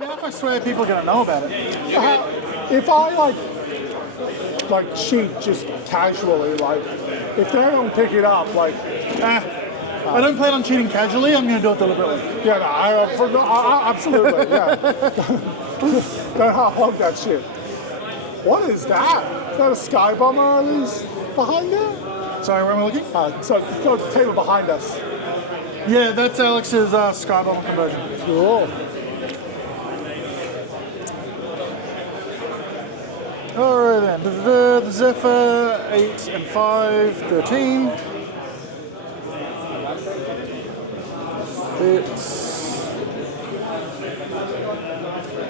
now if I swear people are going to know about it. If I like cheat just casually, like if they don't pick it up, like I don't plan on cheating casually, I'm going to do it deliberately. yeah, no, I absolutely, yeah. Don't hog that shit. What is that? Is that a sky bomber? Are these behind there? Sorry, where am I looking? So the table behind us. Yeah, that's Alex's sky bomber conversion. Cool. Alright then, the Zephyr, 8 and 5, 13. Fits.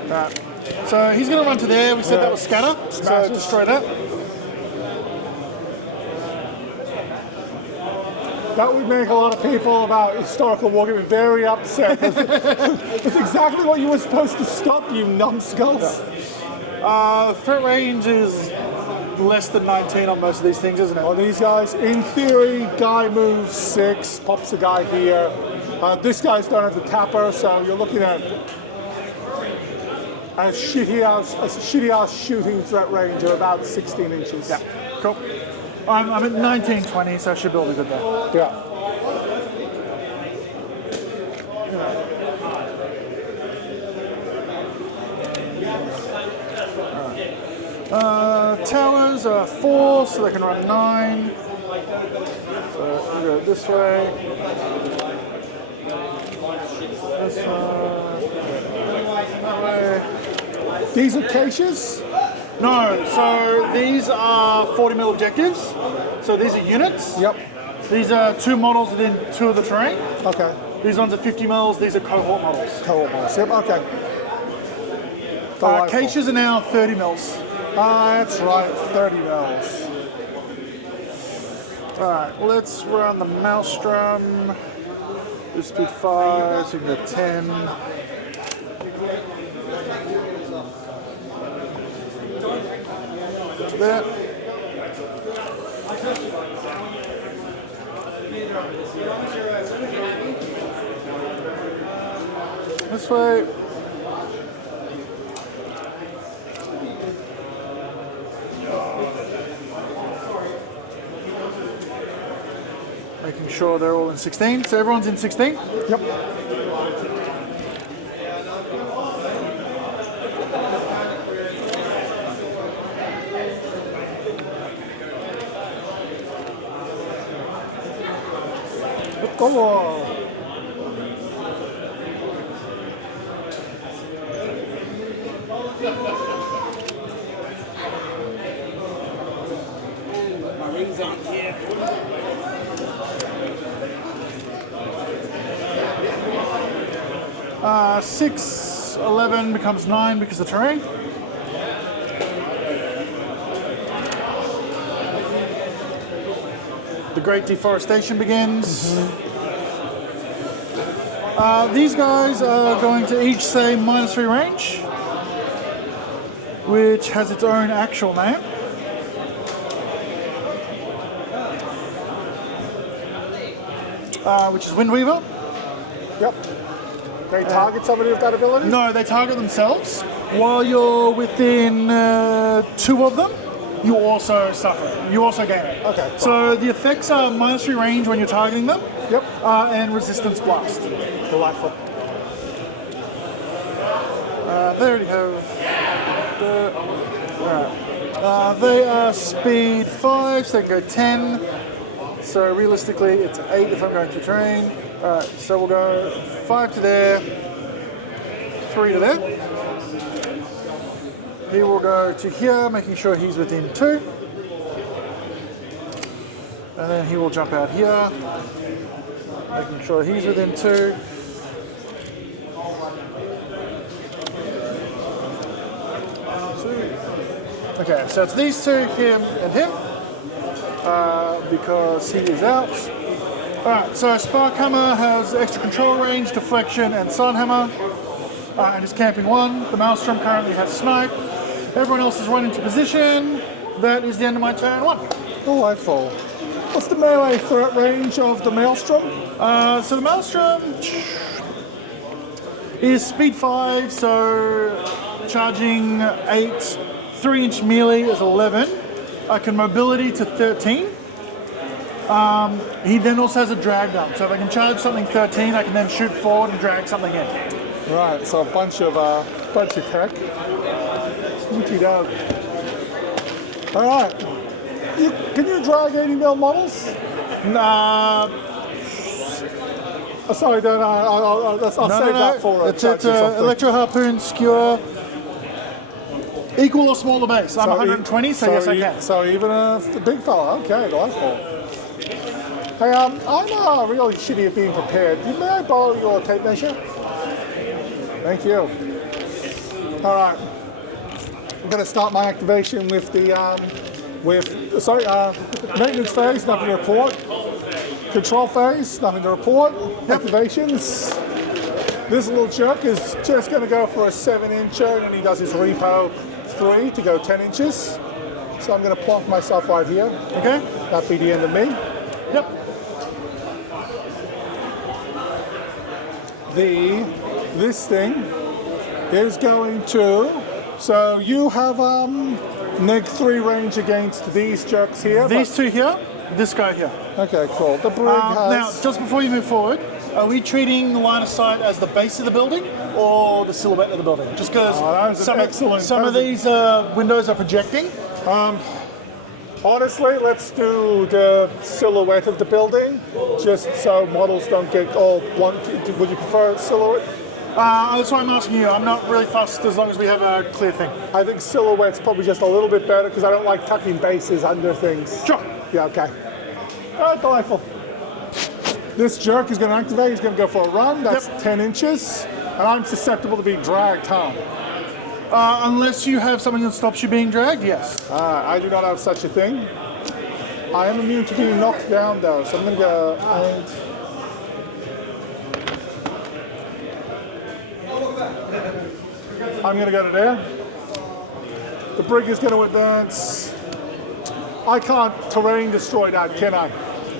Right. So he's going to run to there, we said that was scatter, so destroy that. That would make a lot of people about historical wargaming very upset. It's exactly what you were supposed to stop, you numbskulls. Threat range is less than 19 on most of these things, isn't it? Well, these guys, in theory, guy moves 6, pops a guy here. This guy's done at the tapper, so you're looking at a shitty ass shooting threat range of about 16 inches. Yeah, cool. I'm at 19, 20, so I should be able to do that. Yeah. Towers are 4, so they can run 9. So we go this way. This way. These are caches? No, so these are 40 mil objectives. So these are units. Yep. These are 2 models within 2 of the terrain. Okay. These ones are 50 mils. These are cohort models. Cohort models. Yep. Okay. Caches are now 30 mils. That's right. 30 mils. Alright, let's run the Maelstrom. Do speed 5, so we can go 10. To that. This way. Making sure they're all in 16. So everyone's in 16? Yep. Go on. My ring's on here. 6, 11 becomes 9 because of terrain. The Great Deforestation begins. These guys are going to each say -3 range, which has its own actual name. Which is Windweaver. Yep. They target somebody with that ability? No, they target themselves. While you're within 2 of them, you also suffer it. You also gain it. Okay. So the effects are -3 range when you're targeting them. Yep. And resistance blast. Delightful. They already have. Alright. They are speed 5, so they can go 10. So realistically, it's 8 if I'm going through terrain. Alright, so we'll go 5 to there, 3 to there. He will go to here, making sure he's within 2. And then he will jump out here, making sure he's within 2. Okay, so it's these 2, him and him, because he is out. Alright, so Sparkhammer has extra control range, deflection, and Sunhammer, and is camping 1. The Maelstrom currently has snipe. Everyone else is run into position. That is the end of my turn 1. Delightful. What's the melee threat range of the Maelstrom? So the Maelstrom, is speed 5, so charging 8, 3-inch melee is 11. I can mobility to 13. He then also has a drag gun, so if I can charge something 13, I can then shoot forward and drag something in. Right, so a bunch of tech. Sneaky dog. All right. Can you drag 80mm models? Nah, Oh, sorry, no, I'll save that for it's Electro Harpoon, Skewer, equal or smaller base. I'm 120, so yes I can. So even a big fella, okay, delightful. Hey, I'm really shitty at being prepared. May I borrow your tape measure? Thank you. All right, I'm going to start my activation with the maintenance phase, nothing to report. Control phase, nothing to report. Activations. This little jerk is just going to go for a 7-incher, and he does his repo 3 to go 10 inches. So I'm going to plonk myself right here. Okay. That'd be the end of me. Yep. This thing is going to. So you have -3 range against these jerks here. These two here, this guy here. Okay, cool. The brig has. Now, just before you move forward, are we treating the line of sight as the base of the building or the silhouette of the building? Just because some of these windows are projecting. Honestly, let's do the silhouette of the building, just so models don't get all blunt. Would you prefer silhouette? That's why I'm asking you. I'm not really fussed as long as we have a clear thing. I think silhouette's probably just a little bit better because I don't like tucking bases under things. Sure. Yeah, okay. Delightful. This jerk is going to activate. He's going to go for a run. That's 10 inches. And I'm susceptible to being dragged, huh? Unless you have something that stops you being dragged, yes. I do not have such a thing. I am immune to being knocked down, though. So I'm going to go... I'm going to go to there. The brig is going to advance. I can't terrain destroy that, can I?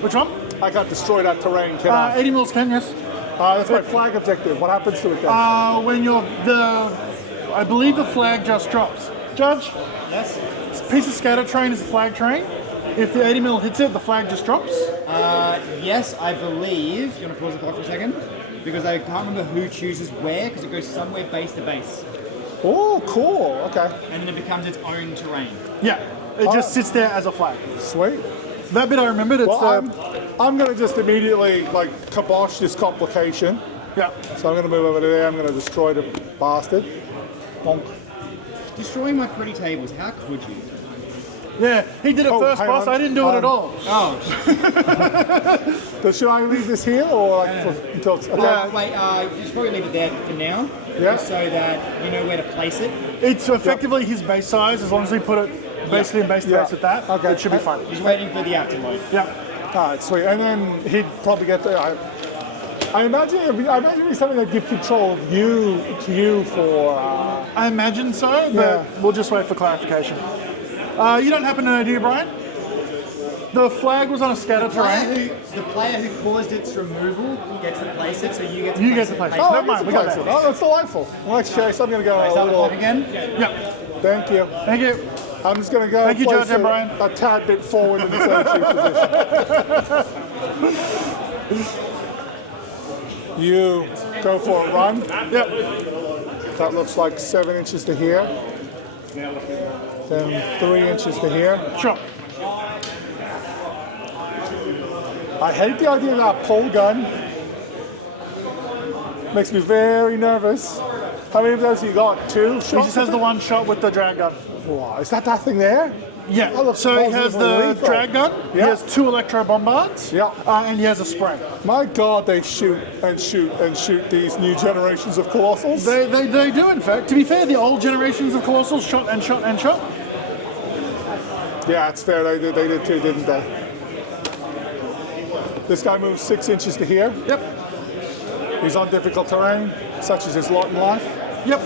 Which one? I can't destroy that terrain, can I? 80 mils can, yes. That's my flag objective. What happens to it then? When I believe the flag just drops. Judge? Yes? This piece of scatter train is a flag train. If the 80 mil hits it, the flag just drops. Yes, I believe. Do you want to pause the clock for a second? Because I can't remember who chooses where, because it goes somewhere base to base. Oh, cool. Okay. And then it becomes its own terrain. Yeah. It just sits there as a flag. Sweet. That bit I remembered. I'm going to just immediately kibosh this complication. Yeah. So I'm going to move over there. I'm going to destroy the bastard. Bonk. Destroying my pretty tables, how could you? Yeah, he did it first, boss. I didn't do it at all. Oh. So should I leave this here or until it's... Okay. Wait, you should probably leave it there for now. Yeah. Just so that you know where to place it. It's effectively his base size, as long as we put it basically in base to base at that. Okay. It should be fine. Just waiting for the app to load. Yeah. All right, sweet. And then he'd probably get there. I imagine it'd be something that gives control of you to you for... I imagine so, but we'll just wait for clarification. You don't happen to know, do you, Brian? The flag was on a scatter terrain. The player who caused its removal gets to place it, so you get to You place get to place it. it. Oh, Never mind, we got that. Oh, that's delightful. In which case, I'm going to go Is that the clock again? Yeah. Thank you. Thank you. I'm just going to go Thank you, place Judge and Brian. a tad bit forward in this entry position. You go for a run. Yep. That looks like 7 inches to here. Then 3 inches to here. Sure. I hate the idea of that pole gun. Makes me very nervous. How many of those you got? 2 shots? He just has the one shot with the drag gun. Wow, is that thing there? Yeah. That looks So he has the lethal. drag gun. He Yeah. has 2 electro bombards. Yeah. And he has a spray. My God, they shoot and shoot and shoot these new generations of Colossals. They do, in fact. To be fair, the old generations of Colossals shot and shot and shot. Yeah, it's fair. They did too, didn't they? This guy moves 6 inches to here. Yep. He's on difficult terrain, such as his lot in life. Yep.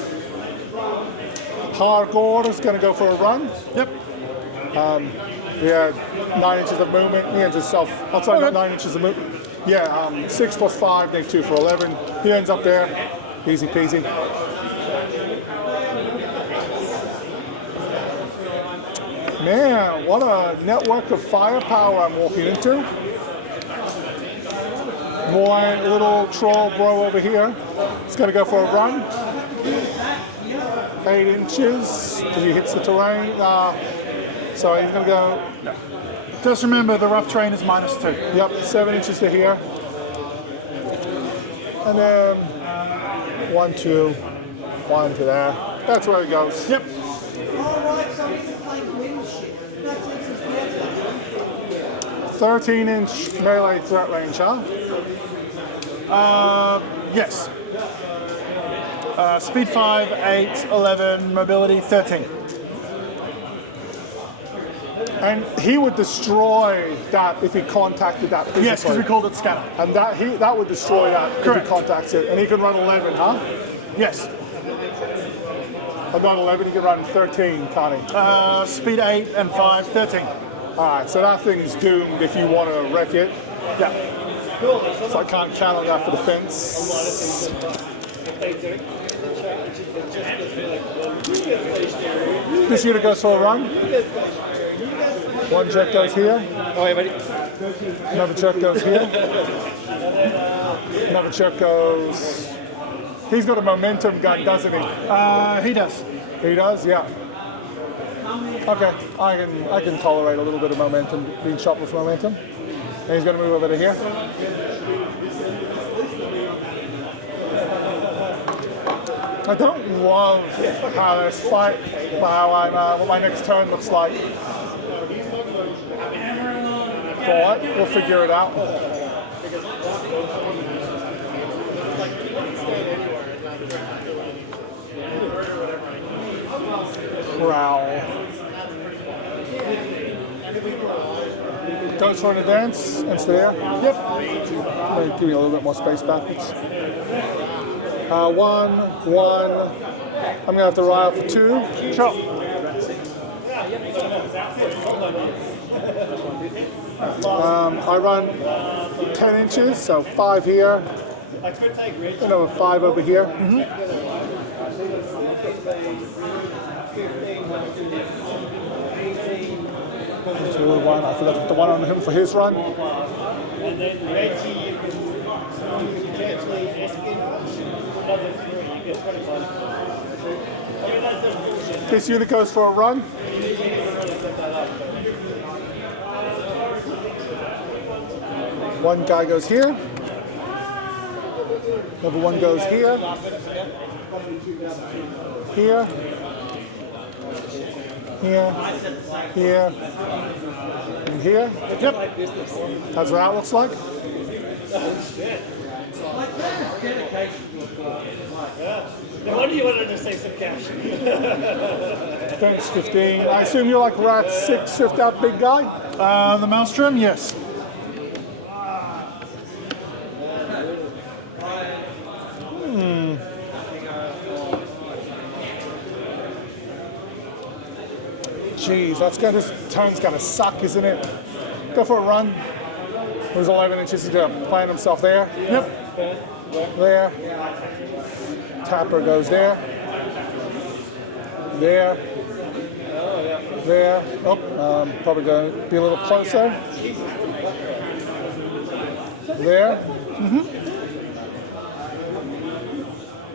Hardcore is going to go for a run. Yep. He had 9 inches of movement. He ends himself outside Okay. 9 inches of movement. Yeah, 6 plus 5, then 2 for 11. He ends up there. Easy peasy. Man, what a network of firepower I'm walking into. My little troll bro over here is going to go for a run. 8 inches because he hits the terrain. So he's going to go. Just remember the rough terrain is -2. Yep, 7 inches to here. And then 1, 2, 1 to there. That's where it goes. Yep. "13-inch melee threat range, huh?" Yes. Speed 5, 8, 11, mobility 13. And he would destroy that if he contacted that physically. Yes, because we called it scanner. And that would destroy that Correct. if he contacts it. And he can run 11, huh? Yes. But not 11, he can run 13, can't he? Speed 8 and 5, 13. Alright, so that thing's doomed if you want to wreck it. Yeah. So I can't count on that for defense. This unit goes for a run. 1 check goes here. Oh, wait, ready? Another check goes here. Another check goes. He's got a momentum gun, doesn't he? He does. He does, yeah. Okay, I can tolerate a little bit of momentum, being shot with momentum. And he's going to move over to here. I don't love how this fight, how what my next turn looks like. But we'll figure it out. Prowl. Goes for an advance and stay there. Yep. Give me a little bit more space backwards. 1, 1. I'm going to have to rile for 2. Sure. I run 10 inches, so 5 here. Another 5 over here. 2, 1. I forgot to put the 1 on him for his run. And then Reggie, you can potentially escape another 3. You get 25. I mean, that's bullshit. This unit goes for a run. One guy goes here. Another one goes here. Here. Here. Here. And here. Yep. That's what that looks like. No wonder you wanted to save some cash. Defense 15. I assume you're like rat 6 if that big guy? The Maelstrom, yes. Jeez, this turn's gonna suck, isn't it? Go for a run. There's 11 inches. He's gonna plant himself there. Yep. There. Tapper goes there. There. There. Oh, probably going to be a little closer. There.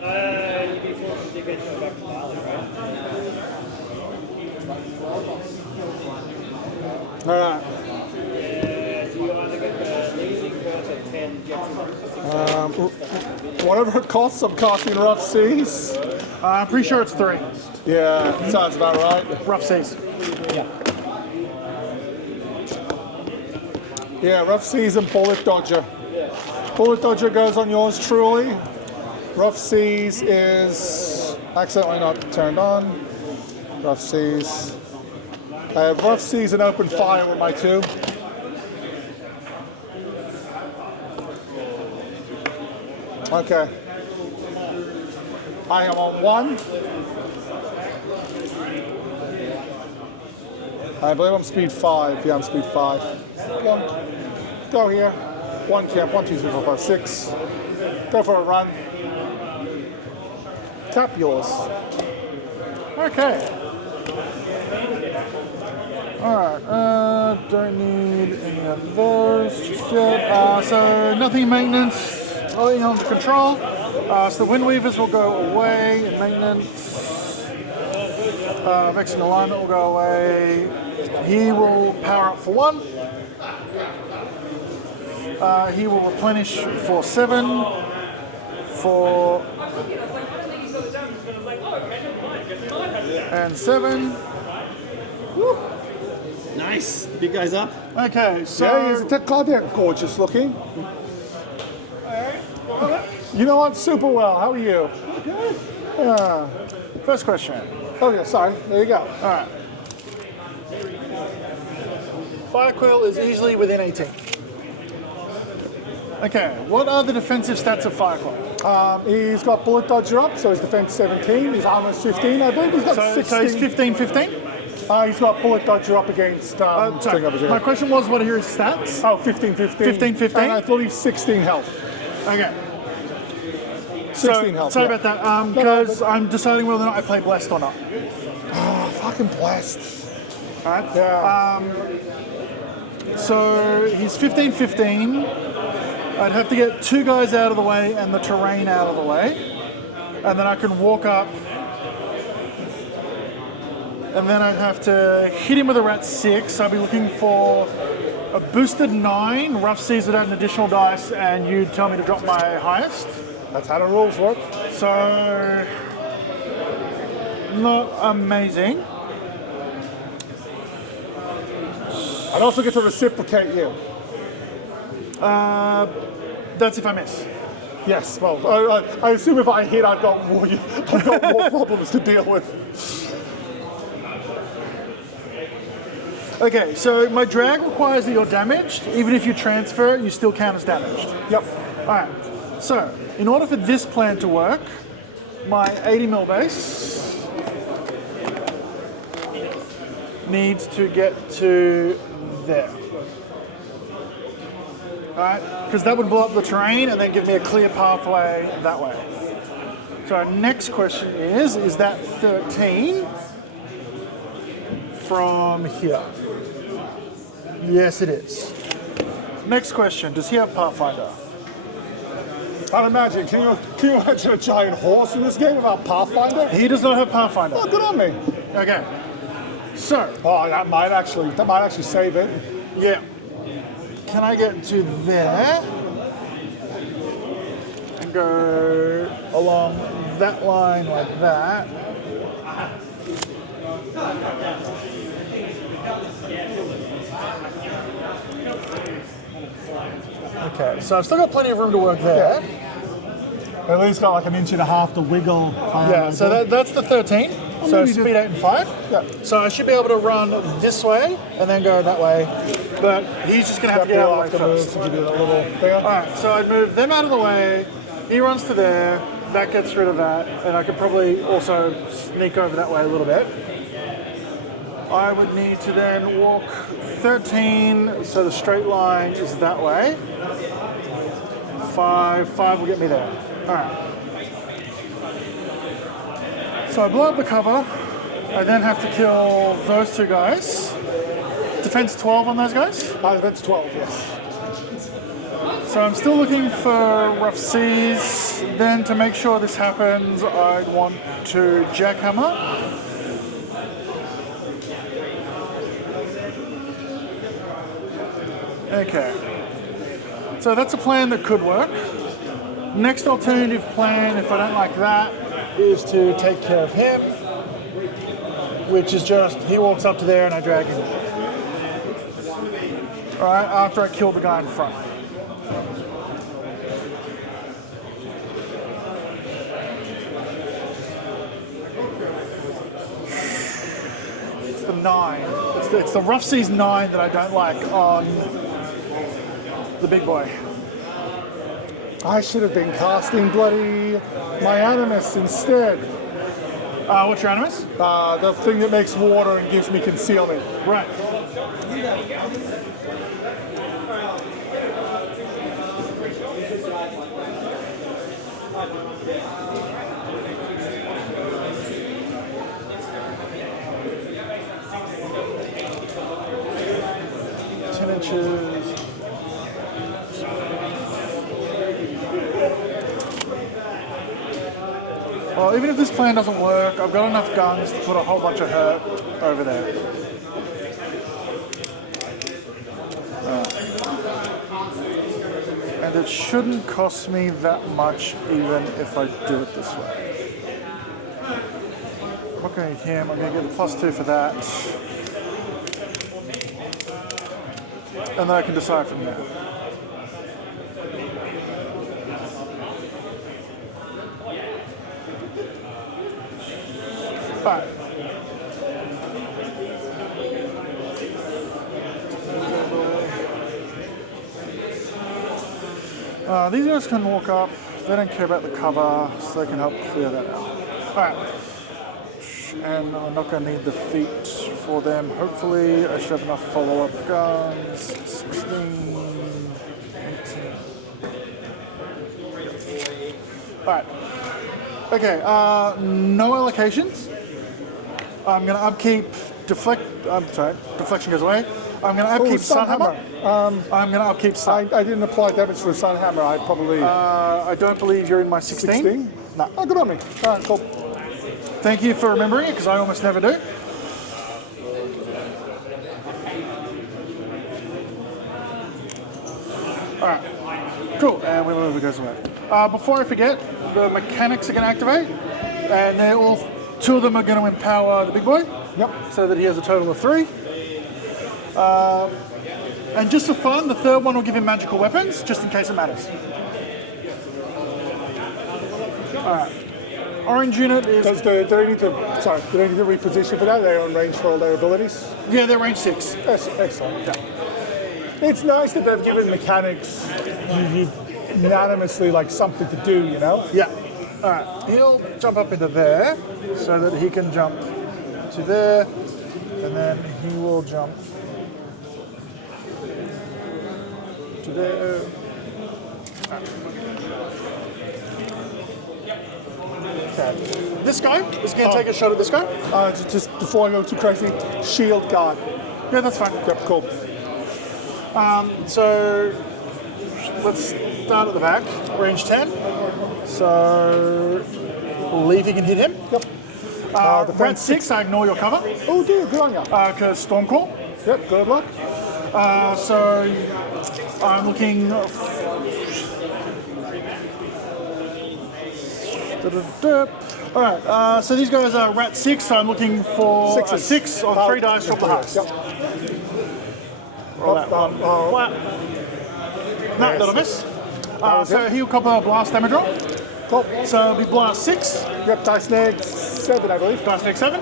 You'd be forced to get back to Bali, right? All right. So you want to get the leasing cost of 10, get some. Whatever it costs, I'm casting Rough Seas. I'm pretty sure it's 3. Yeah, sounds about right. Rough seas. Yeah, Rough Seas and Bullet Dodger. Bullet Dodger goes on yours truly. Rough Seas is accidentally not turned on. Rough Seas. I have Rough Seas and Open Fire with my 2. Okay. I am on 1. I believe I'm speed 5. Yeah, I'm speed 5. 1. Go here. 1 camp. 1, 2, 3, 4, 5, 6. Go for a run. Tap yours. Okay. Alright, don't need any of those just yet. So nothing in maintenance, nothing on control. So the Wind Weavers will go away in maintenance. Vexing Alignment will go away. He will power up for 1. He will replenish for 7. For and 7. Woo. Nice. The big guy's up. Okay, so Yeah, he's goddamn gorgeous looking. You know what? Super well. How are you? Good. Yeah. first question. Oh yeah, sorry. There you go. All right. Firequill is easily within 18. Okay, what are the defensive stats of Firequill? He's got bullet dodger up, so his defense 17, his armor 15. I believe he's got 16. So he's 15-15? He's got bullet dodger up against. Sorry, my question was, what are his stats? Oh, 15-15. 15-15? And I thought he's 16 health. Okay. 16 health. Sorry yeah. about that, because I'm deciding whether or not I play Blessed or not. Oh, fucking blessed. All right. Yeah. So he's 15-15. I'd have to get 2 guys out of the way and the terrain out of the way. And then I can walk up. And then I'd have to hit him with a rat 6. I'd be looking for a boosted 9. Rough Seas would add an additional dice and you'd tell me to drop my highest. That's how the rules work. So, not amazing. I'd also get to reciprocate you. That's if I miss. Yes, well, I assume if I hit, I've got more problems to deal with. Okay, so my drag requires that you're damaged. Even if you transfer it, you still count as damaged. Yep. Alright, so in order for this plan to work, my 80mm base needs to get to there. Alright, because that would blow up the terrain and then give me a clear pathway that way. So our next question is that 13 from here? Yes, it is. Next question, does he have Pathfinder? I'd imagine. Can you imagine a giant horse in this game without Pathfinder? He does not have Pathfinder. Oh, good on me. Okay. So, Oh, that might actually save it. yeah. Can I get to there and go along that line like that? Okay, so I've still got plenty of room to work there. At least got like 1.5 inches to wiggle. Yeah, so that's the 13. So maybe speed 8 and 5. Yeah. So I should be able to run this way and then go that way. But he's just going to have to get out of the way first. To give you a little thing. Alright, so I'd move them out of the way. He runs to there. That gets rid of that. And I could probably also sneak over that way a little bit. I would need to then walk 13. So the straight line is that way. 5 will get me there. Alright. So I blow up the cover. I then have to kill those 2 guys. Defense 12 on those guys. Defense 12, yes. So I'm still looking for Rough Seas. Then to make sure this happens, I'd want to Jackhammer. Okay. So that's a plan that could work. Next alternative plan, if I don't like that, is to take care of him, which is just, he walks up to there and I drag him. Alright, after I kill the guy in front. It's the 9. It's the Rough Seas 9 that I don't like on the big boy. I should have been casting bloody my Animus instead. What's your Animus? The thing that makes water and gives me concealment. Right. Well, even if this plan doesn't work, I've got enough guns to put a whole bunch of hurt over there. And it shouldn't cost me that much even if I do it this way. I'm not going to hit him, I'm going to get the +2 for that. And then I can decide from there. Right. These guys can walk up. They don't care about the cover, so they can help clear that out. Alright. And I'm not going to need the feet for them. Hopefully, I should have enough follow-up guns. 16, 18. Alright. Okay, no allocations. I'm going to upkeep deflection goes away. I'm going to upkeep Sunhammer. I'm going to upkeep Sun. I didn't apply damage to the Sunhammer. I probably... I don't believe you're in my 16. 16? No. Oh, good on me. All right, cool. Thank you for remembering it, because I almost never do. Alright, cool, and whenever it goes away. Before I forget, the mechanics are going to activate, and they're all, 2 of them are going to empower the big boy. Yep. So that he has a total of 3. And just for fun, the 3rd one will give him magical weapons, just in case it matters. Alright. Orange unit is... Do they need to reposition for that? They're on range for all their abilities? Yeah, they're range 6. Excellent. Yeah. It's nice that they've given mechanics unanimously like something to do, you know? Yeah. Alright, he'll jump up into there so that he can jump to there, and then he will jump to there. Okay. This guy is going to take a shot at this guy. Just before I go too crazy, shield guard. Yeah, that's fine. Yep, cool. So let's start at the back, range 10. So believe you can hit him. Yep. Range 6, I ignore your cover. Oh, dude, good on you. Because Stormcall. Yep, good luck. So I'm looking. Alright, so these guys are rat 6, so I'm looking for a 6 or 3 dice off the house. Yep. Roll that one flat. No, that'll miss. So he'll cop a blast damage roll. Cool. So it'll be blast 6. Yep, dice neg 7, I believe. Dice next 7.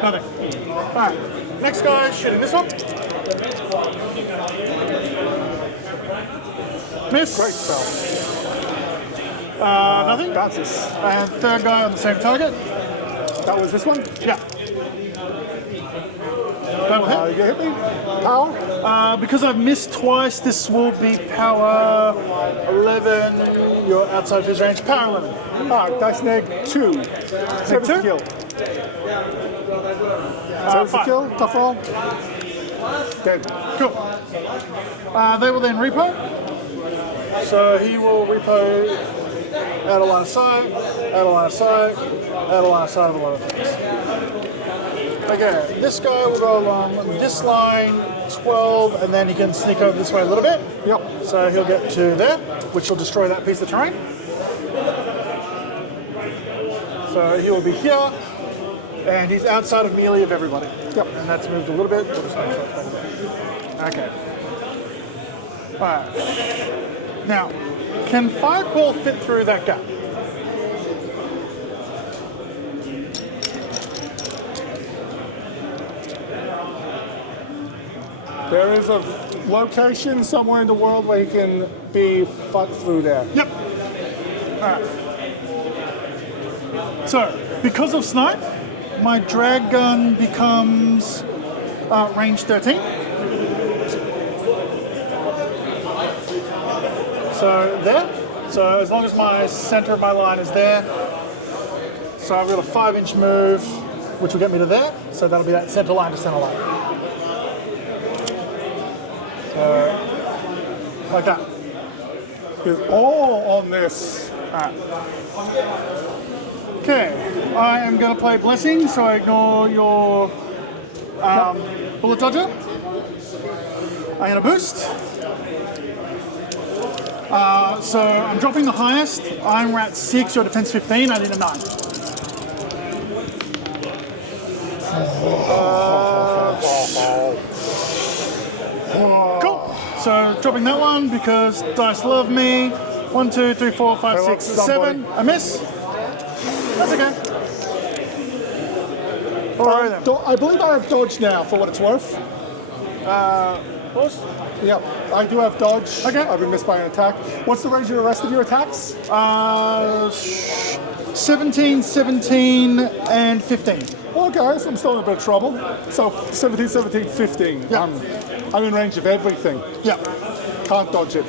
Nothing. Alright, next guy shooting this one. Miss. Great spell. Nothing. Bounces. And 3rd guy on the same target. That was this one? Yeah. That will hit. You hit me? Power? Because I've missed twice, this will be power 11. You're outside of his range. Power 11. Alright, dice neg 2. 7 2? to kill. 7 to kill, tough roll. Dead. Cool. They will then repo. So he will repo out of line of sight, out of line of sight, out of line of sight of a lot of things. Okay, this guy will go along this line, 12, and then he can sneak over this way a little bit. Yep. So he'll get to there, which will destroy that piece of terrain. So he will be here, and he's outside of melee of everybody. Yep. And that's moved a little bit. We'll just make sure it's better there. Okay. Alright. Now, can Firequill fit through that gap? There is a location somewhere in the world where he can be fucked through there. Yep. Alright. So, because of Snipe, my drag gun becomes range 13. So there. So as long as my center of my line is there. So I've got a 5-inch move, which will get me to there. So that'll be that center line to center line. So, like that. It's all on this. Alright. Okay, I am going to play Blessing, so I ignore your Bullet Dodger. I'm going to boost. So I'm dropping the highest. I'm at 6, your defense 15, I need a 9. Cool. So dropping that one because dice love me. 1, 2, 3, 4, 5, 6, 7. I miss. That's okay. Alright then. I believe I have dodge now, for what it's worth. Pause. Yeah, I do have dodge. Okay. I've been missed by an attack. What's the range of the rest of your attacks? 17, 17, and 15. Okay, so I'm still in a bit of trouble. So 17, 17, 15. Yeah. I'm in range of everything. Yeah. Can't dodge it.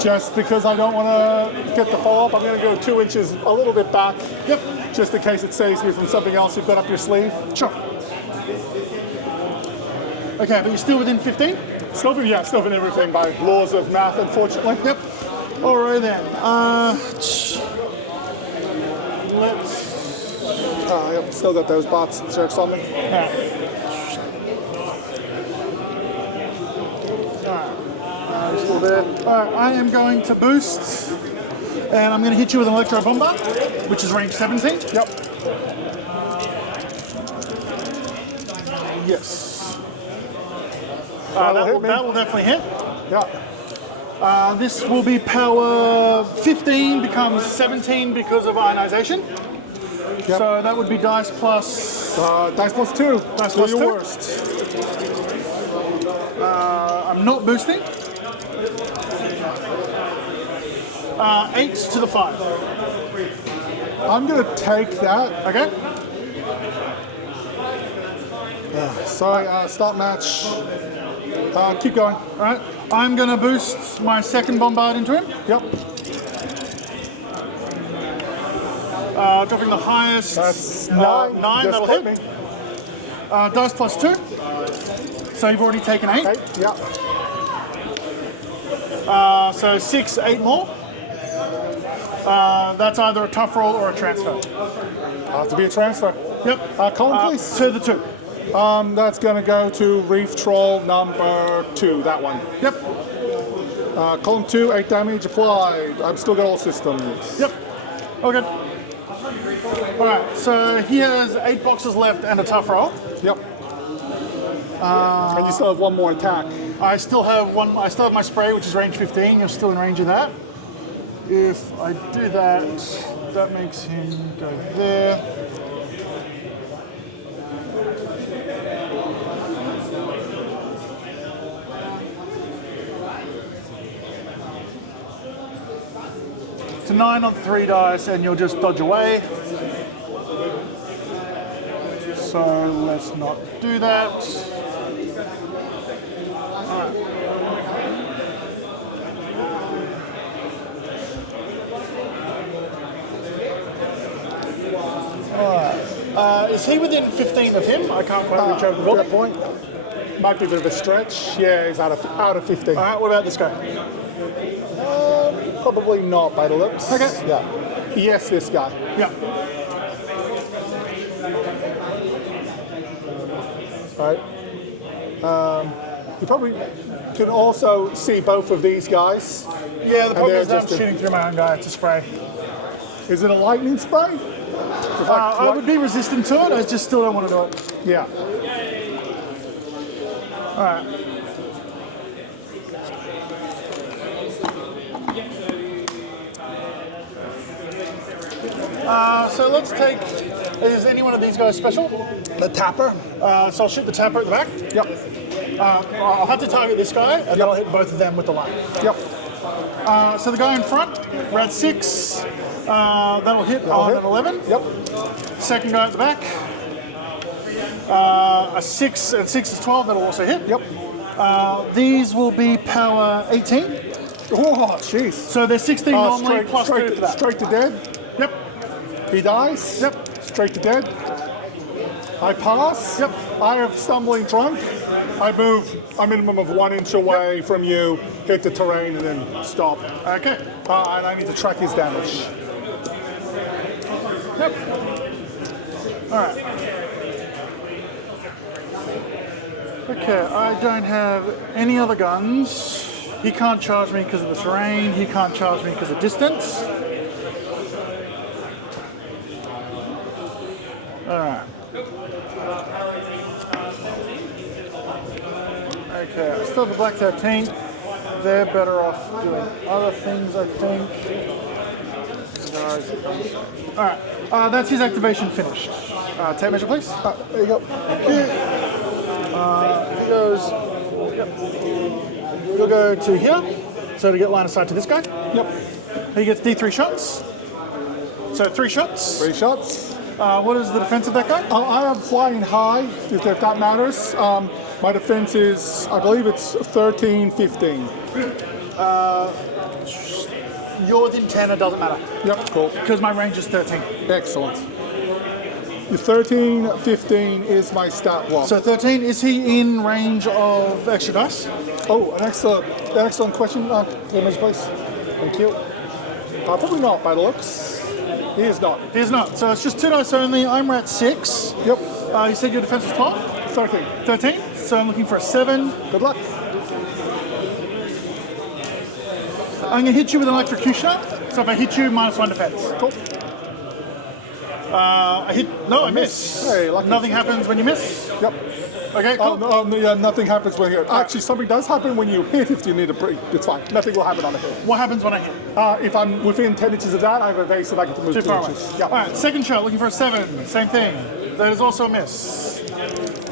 Just because I don't want to get the follow-up, I'm going to go 2 inches a little bit back. Yep. Just in case it saves me from something else you've got up your sleeve. Sure. Okay, but you're still within 15? Still within everything by laws of math, unfortunately. Yep. Alright then. Let's. Yep, still got those bots and jerks on me. Just a little bit. Alright, I am going to boost. And I'm going to hit you with an Electro Bomber, which is range 17. Yep. Yes. That'll hit me. That will definitely hit. Yeah. This will be power 15, becomes 17 because of ionization. Yep. So that would be dice plus. Dice plus 2. Dice Do plus your 2. worst. I'm not boosting. 8 to the 5. I'm going to take that. Okay. Sorry, start match. Keep going. All right. I'm going to boost my second bombard into him. Yep. Dropping the highest. That's 9. 9, Just that'll hit hit. me. Dice plus 2. So you've already taken 8. Okay, yeah. So 6, 8 more. That's either a tough roll or a transfer. Have to be a transfer. Yep. Column, please. To the 2. That's going to go to Reef Troll number 2, that one. Yep. Column 2, 8 damage applied. I've still got all systems. Yep. Okay. All right. So he has 8 boxes left and a tough roll. Yep. And you still have 1 more attack. I still have one. I still have my spray, which is range 15. You're still in range of that. If I do that, that makes him go there. It's a 9 on 3 dice, and you'll just dodge away. So let's not do that. Is he within 15 of him? I can't quite reach over the Good building. point. Might be a bit of a stretch. Yeah, he's out of 15. All right, what about this guy? Probably not by the looks. Okay. Yeah. Yes, this guy. Yeah. Right. You probably can also see both of these guys. Yeah, the problem they're is that I'm just a- shooting through my own guy. It's a spray. Is it a lightning spray? I would be resistant to it. I just still don't want to do it. Yeah. All right. So let's take. Is any one of these guys special? The tapper. So I'll shoot the tapper at the back. Yep. I'll have to target this guy, and then I'll hit both of them with the line. Yep. So the guy in front, we're at 6. That'll hit on hit. an 11. Yep. Second guy at the back. A 6, and 6 is 12. That'll also hit. Yep. These will be power 18. Oh, jeez. So they're 16 normally, plus 2 for that. Straight to dead. Yep. He dies. Yep. Straight to dead. I pass. Yep. I have stumbling drunk. I move a minimum of 1 inch away from you, hit the terrain, and then stop. Okay. And I need to track his damage. Yep. All right. Okay, I don't have any other guns. He can't charge me because of the terrain. He can't charge me because of distance. All right. Okay, I still have the Black 13th. They're better off doing other things, I think. Alright, that's his activation finished. Tape measure, please. There you go. He goes. Yep. You'll go to here, so to get line of sight to this guy. Yep. He gets D3 shots. So 3 shots. 3 shots. What is the defense of that guy? I am flying high, if that matters. My defense is, I believe it's 13, 15. You're within 10, it doesn't matter. Yep, cool. Because my range is 13. Excellent. The 13, 15 is my stat block. So 13, is he in range of extra dice? Oh, an excellent question. Image, please. Thank you. Probably not, by the looks. He is not. He is not. So it's just 2 dice only. I'm at 6. Yep. You said your defense was 12? 13. 13. So I'm looking for a 7. Good luck. I'm going to hit you with an electrocutioner. So if I hit you, -1 defense. Cool. I hit. No, I miss. Hey, lucky. Nothing happens when you miss. Yep. Okay, cool. Nothing happens when you... Actually, something does happen when you hit if you need a break. It's fine. Nothing will happen on a hit. What happens when I hit? If I'm within 10 inches of that, I have a base that I get to move Too 2 far away. inches. Yeah. All right, second shot, looking for a 7. Same thing. That is also a miss.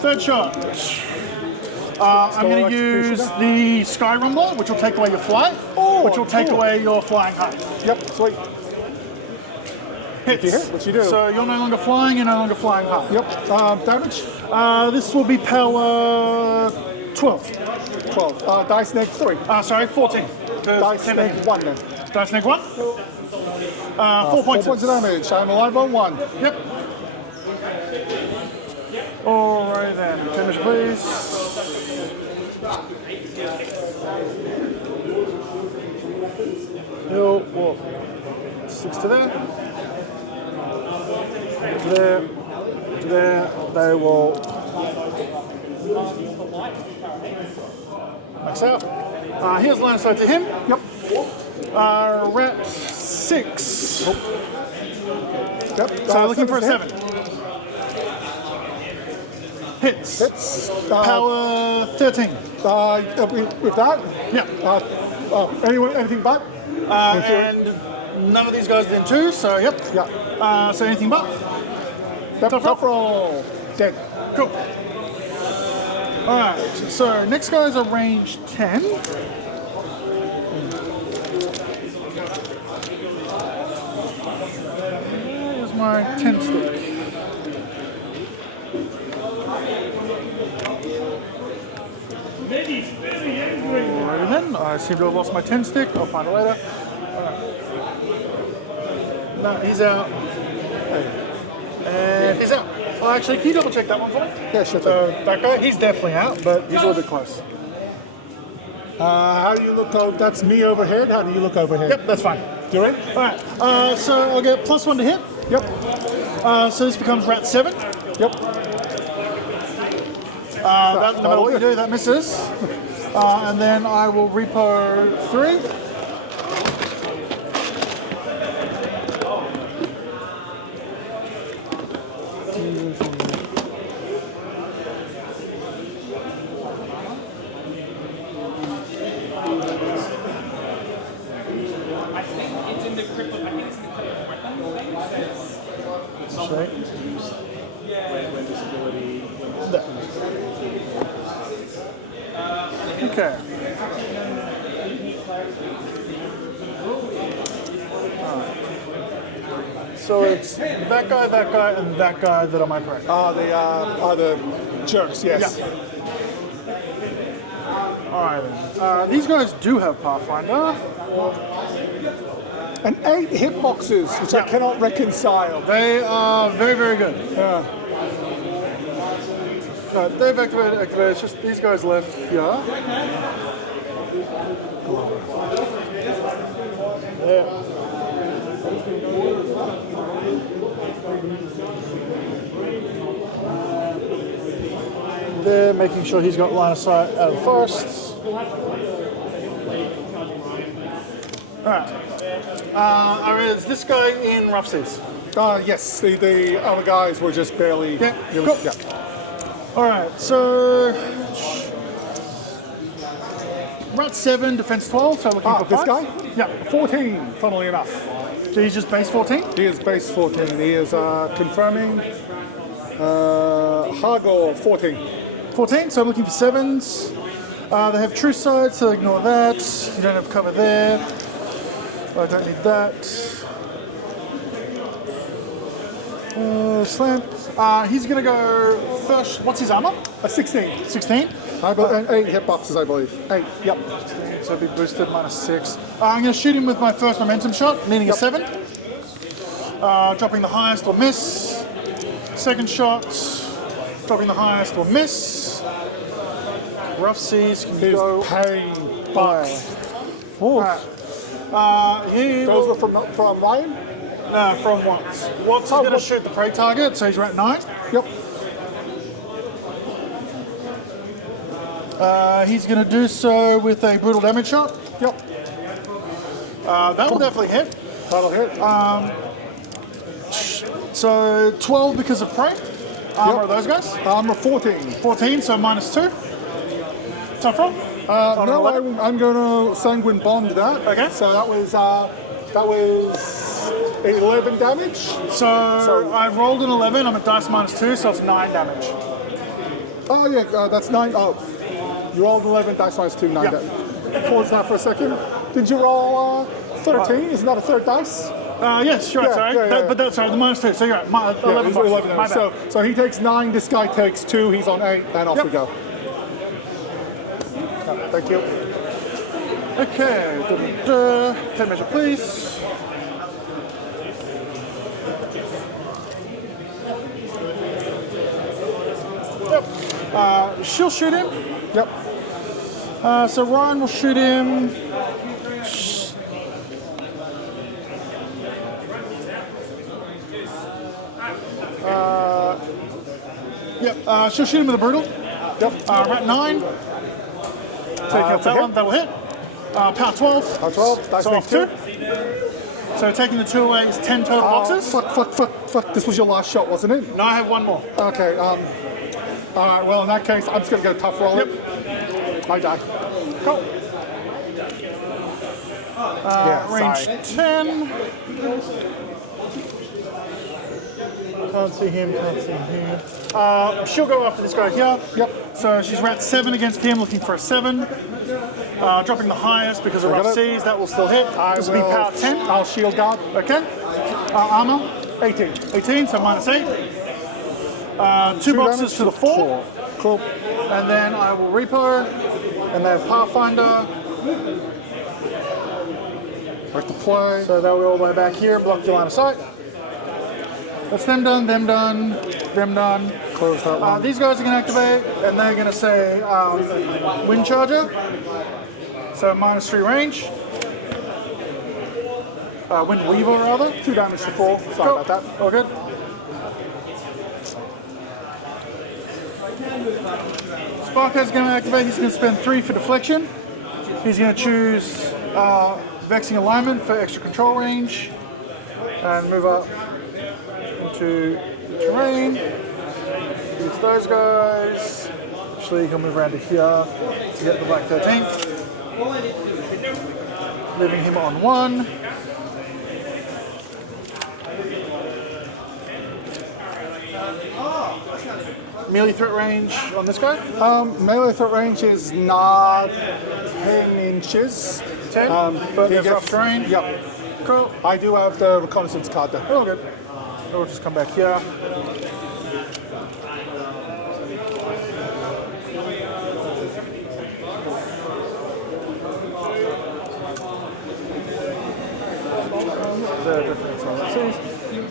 Third shot. I'm going to use the Sky Rumbler, which will take away your flight, which will take away your flying height. Yep, sweet. Hits. You hit, what you do. So you're no longer flying, you're no longer flying high. Yep. Damage? This will be power 12. 12. Dice neg 3. Sorry, 14. Dice neg 1 then. Dice neg 1? 4 points. 4 points of damage. I'm alive on 1. Yep. Alright then. Finish, please. He'll walk 6 to there. To there. To there. They will max out. Here's line of sight to him. Yep. Rat 6. Yep. So looking for a 7. Hits. Hits. Power 13. With that? Yeah. Anything but? And none of these guys are in 2, so yep. Yeah. So anything but? Tough roll. Dead. Cool. Alright, so next guy's a range 10. Here's my 10 stick. Alrighty then, I seem to have lost my 10 stick, I'll find it later. No, he's out. And he's out. Oh, actually, can you double check that one for me? Yeah, sure. So that guy, he's definitely out, but he's a little bit close. How do you look over? That's me overhead. How do you look overhead? Yep, that's fine. You're in? Alright, so I'll get +1 to hit. Yep. So this becomes rat 7. Yep. No matter what you do, that misses. And then I will repo 3. Okay. So it's that guy, and that guy that are my prey. The jerks, yes. Yeah. Alright then. These guys do have Pathfinder. And 8 hitboxes, which I cannot reconcile. They are very, very good. Yeah. No, they've activated. It's just these guys left here. Yeah. They're making sure he's got line of sight out of the forest. Alright. Is this guy in rough seas? Yes, the other guys were just barely. Yeah, cool. yeah. Alright, so. Rat 7, defense 12, so looking for This 5. guy? Yeah. 14, funnily enough. So he's just base 14? He is base 14. He is confirming. Hargor 14. 14, so I'm looking for 7s. They have true sight, so ignore that. You don't have cover there. I don't need that. Slam. He's going to go first. What's his armor? 16. 16. 8 hit boxes, I believe. 8. Yep. So it'll be boosted -6. I'm going to shoot him with my first momentum shot, needing a 7. Dropping the highest will miss. Second shot, dropping the highest will miss. Rough seas can go Pain by. Those were from Ryan? From Watts. Watts is going to shoot the prey target, so he's rat 9. Yep. He's going to do so with a brutal damage shot. Yep. That will definitely hit. That'll hit. So 12 because of prey. Armor of those guys? Armor 14. 14, so -2. Tough roll? No, I'm going to Sanguine Bond that. Okay. So that was 11 damage. So I rolled an 11, I'm at dice -2, so it's 9 damage. Oh yeah, that's 9. Oh, you rolled 11, dice -2, 9 damage. Pause that for a second. Did you roll 13? Isn't that a third dice? Yes, sure, Yeah, sorry. yeah. But that's sorry, the -2, so you're right. 11 Yeah, bucks. My bad. So he takes 9, this guy takes 2, he's on 8, and off we go. Thank you. Okay, 10 measure, please. Yep. She'll shoot him. Yep. So Ryan will shoot him. She'll shoot him with a brutal. Yep. Rat 9. Take out that one, that will hit. Power 12. Power 12, dice So off 2. So taking the 2 away is 10 total boxes. Fuck. This was your last shot, wasn't it? No, I have one more. Okay, alright, well in that case, I'm just going to go tough roll. Yep. I die. Cool. Range sorry. 10. Can't see him, can't see him. She'll go after this guy here. Yep. So she's rat 7 against him, looking for a 7. Dropping the highest because of rough seas, that will still hit. This will be power 10. I'll shield guard. Okay. Armor? 18. 18, so -8. 2 boxes to the 4. Cool. And then I will repo, and they have Pathfinder. Like to play. So they'll go all the way back here, block your line of sight. That's them done, them done, them done. Close that one. These guys are going to activate, and they're going to say Wind Charger. So -3 range. Wind Weaver, rather. 2 damage to 4. Sorry about that. All good. Sparkhammer's going to activate. He's going to spend 3 for deflection. He's going to choose Vexing Alignment for extra control range. And move up into terrain. Use those guys. Actually, he'll move around to here to get the Black 13th. Leaving him on 1. Melee threat range on this guy? Melee threat range is not 10 inches. 10? But there's rough terrain? Yep. Cool. I do have the reconnaissance card there. Oh, good. So we'll just come back here.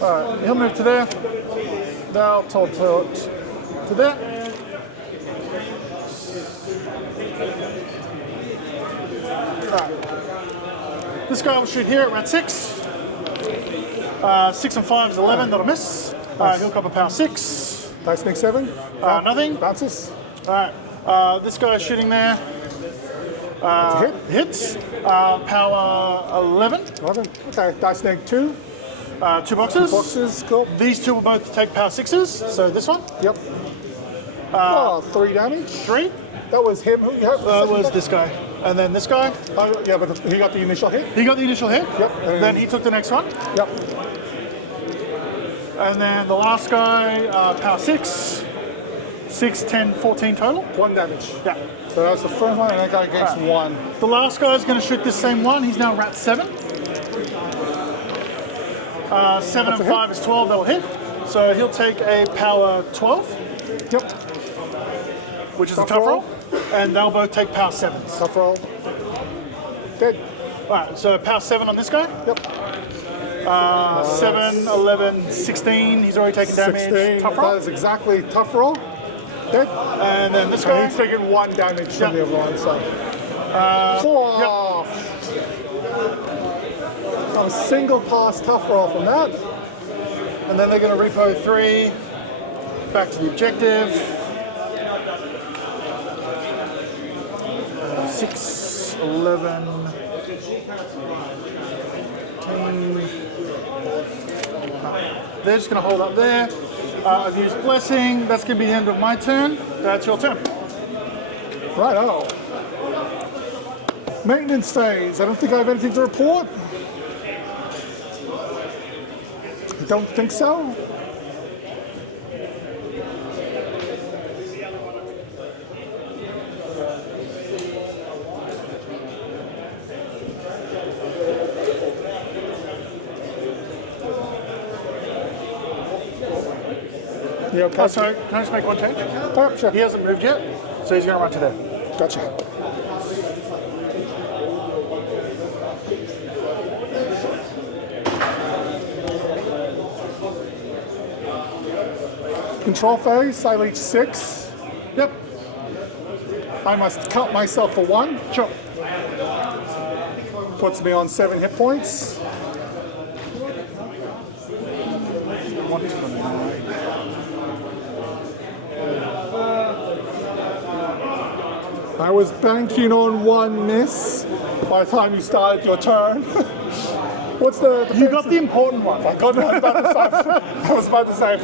Alright, he'll move to there. They'll teleport to there. This guy will shoot here at round 6. 6 and 5 is 11, that'll miss. He'll cop a power 6. Dice make 7. Nothing. Bounces. Alright, this guy's shooting there. That's a hit. Hits. Power 11. 11. Okay, dice neg 2. 2 boxes. Boxes, cool. These two will both take power 6s. So this one. Yep. 3 damage. 3. That was him. Who you have? That was this guy. And then this guy. Oh, yeah, but he got the initial hit. He got the initial hit. Yep. Then he took the next one. Yep. And then the last guy, power 6. 6, 10, 14 total. 1 damage. Yeah. So that's the first one, and that guy gets 1. The last guy is going to shoot this same one. He's now rat 7. 7 and 5 is 12. That will hit. So he'll take a power 12. Yep. Which is a tough roll. And they'll both take power 7s. Tough roll. Dead. Alright, so power 7 on this guy. Yep. 7, 11, 16. He's already taken damage. 16. Tough roll. That is exactly tough roll. Dead. And then this And guy. he's taking 1 damage from the other one, so. 4. A single pass tough roll from that. And then they're going to repo 3. Back to the objective. 6, 11, 10. They're just going to hold up there. I've used Blessing. That's going to be the end of my turn. That's your turn. Right, oh. Maintenance phase. I don't think I have anything to report. I don't think so. You okay? Oh, sorry, can I just make one change? Oh, sure. He hasn't moved yet, so he's going to run to there. Gotcha. Control phase, I reach 6. Yep, I must cut myself for 1. sure. Puts me on 7 hit points. I was banking on 1 miss by the time you started your turn. What's the You got the important one. I got. I was about to say, I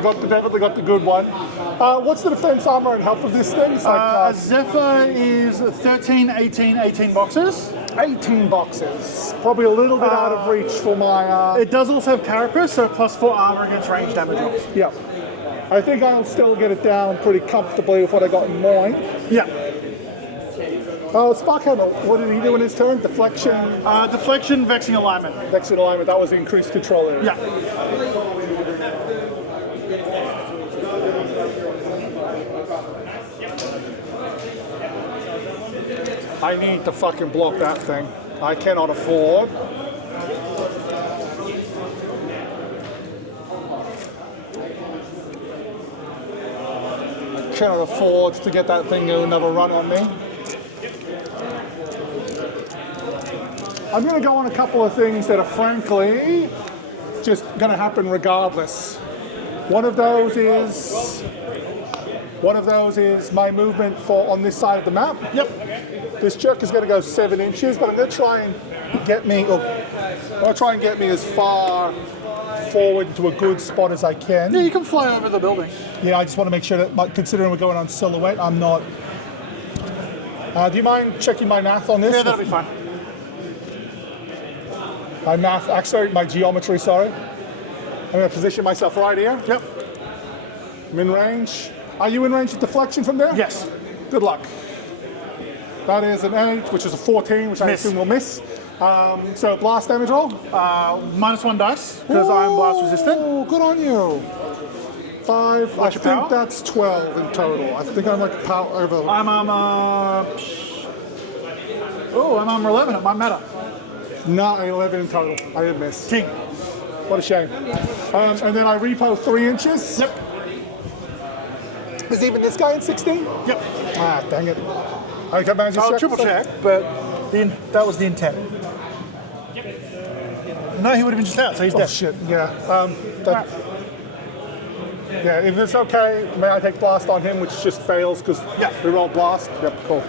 definitely got the good one. What's the defense armor and health of this thing? It's like Zephyr is 13, 18, 18 boxes. 18 boxes. Probably a little bit out of reach for my. It does also have Carapace, so +4 armor against range damage rolls. Yeah. I think I'll still get it down pretty comfortably with what I got in mind. Yeah. Sparkhammer, what did he do in his turn? Deflection, Deflection, Vexing Alignment. Vexing alignment. That was the increased control area. Yeah. I need to fucking block that thing. I cannot afford. Cannot afford to get that thing to another run on me. I'm going to go on a couple of things that are frankly just going to happen regardless. One of those is my movement on this side of the map. Yep. This jerk is going to go 7 inches, but I'm going to try and get me as far forward to a good spot as I can. Yeah, you can fly over the building. Yeah, I just want to make sure that, considering we're going on silhouette, I'm not. Do you mind checking my math on this? Yeah, that'll be fine. My geometry, sorry. I'm going to position myself right here. Yep. I'm in range. Are you in range of deflection from there? Yes. Good luck. That is an 8, which is a 14, which I Miss. assume will miss. So blast damage roll. -1 dice, because I'm blast resistant. Oh, good on you. 5. What's I your think power? that's 12 in total. I think I'm like power over. I'm armor. Oh, I'm armor 11. It might matter. No, 11 in total. I did miss. King. What a shame. And then I repo 3 inches. Yep. Is even this guy at 16? Yep. Ah, dang it. I can manage to I'll check. triple check, but That was the intent. No, he would have been just out, so he's Oh dead. shit, yeah. Yeah, if it's okay, may I take blast on him, which just fails because we roll blast. Yep, cool.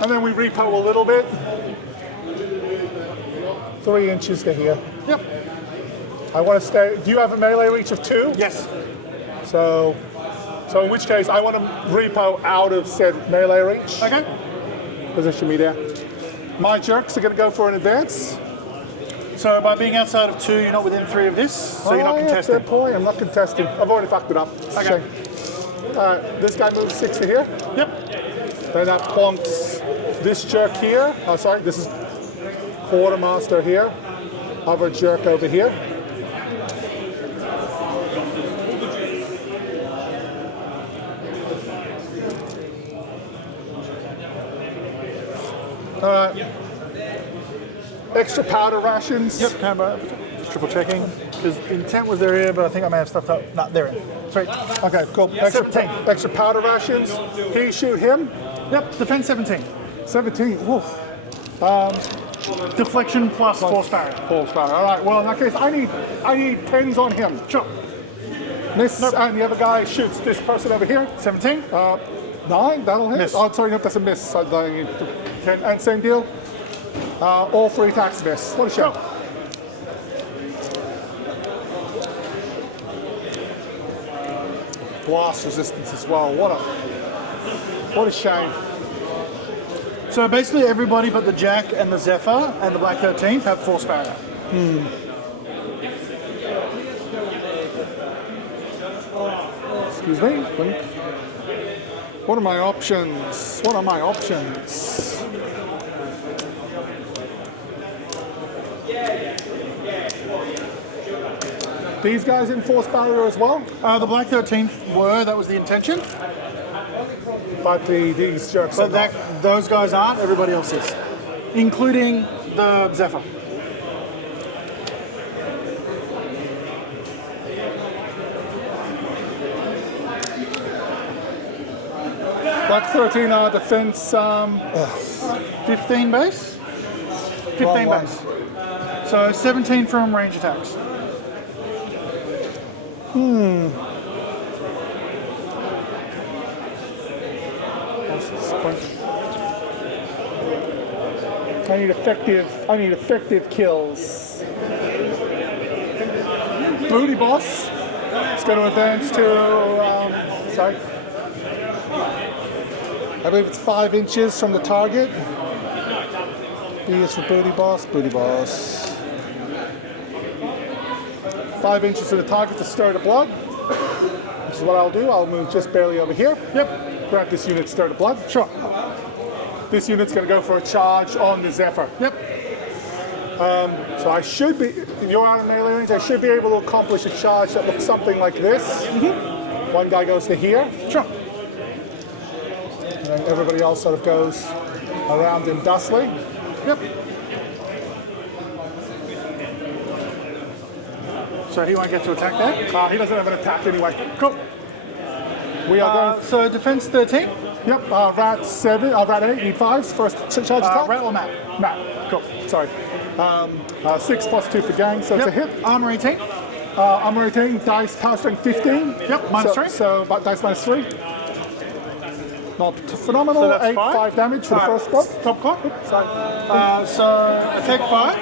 And then we repo a little bit. 3 inches to here. Yep. I want to stay. Do you have a melee reach of 2? Yes. So in which case, I want to repo out of said melee reach. Okay. Position me there. My jerks are going to go for an advance. So by being outside of 2, you're not within 3 of this, so you're not contesting. Fair point. I'm not contesting. I've already fucked it up. It's a Okay. shame. This guy moves 6 to here. Yep. Then that plonks this jerk here. Oh, sorry, this is quartermaster here. Other jerk over here. All right. Extra powder rations. Yep, just triple checking. Because the intent was they're here, but I think I may have stuffed up. No, they're in. Sweet. Okay, cool. Extra powder rations. Can you shoot him? Yep, defense 17. 17. Woof. Deflection plus force barrier. Force barrier. All right. Well, in that case, I need 10s on him. Sure. Miss, and the other guy shoots this person over here. 17. 9. That'll hit. Miss. Oh, sorry, no, that's a miss. So, 10, and same deal. All 3 attacks miss. What a shame. Blast resistance as well. What a shame. So basically everybody but the Jack and the Zephyr and the Black 13th have force barrier. Excuse me. Blink. What are my options? What are my options? These guys in force barrier as well? The Black 13th were, that was the intention. But these jerks But are not. those guys aren't, everybody else is. Including the Zephyr. Black 13 are defense. 15 base? 15 Wrong base. So 17 from range attacks. I need effective kills. Booty boss. It's going to advance to. Sorry. I believe it's 5 inches from the target. B is for booty boss. Booty boss. 5 inches to the target to stir the blood. Which is what I'll do. I'll move just barely over here. Yep. Grab this unit, stir the blood. Sure. This unit's going to go for a charge on the Zephyr. Yep. So I should be, you're out of melee range, I should be able to accomplish a charge that looks something like this. One guy goes to here. Sure. And then everybody else sort of goes around him dustly. Yep. So he won't get to attack there? He doesn't have an attack anyway. Cool. We are going. So defense 13? Yep, rat 7, rat 8, need 5s, first charge attack. Rat or Matt? Matt, cool, sorry. 6 plus 2 for gang, so it's a hit. Armor 18? Armor 18, dice, power strength 15. Yep, minus 3. So, dice minus 3. Not phenomenal. So that's 8, 5. 5 damage for the first one. Top clock. Sorry. So attack 5.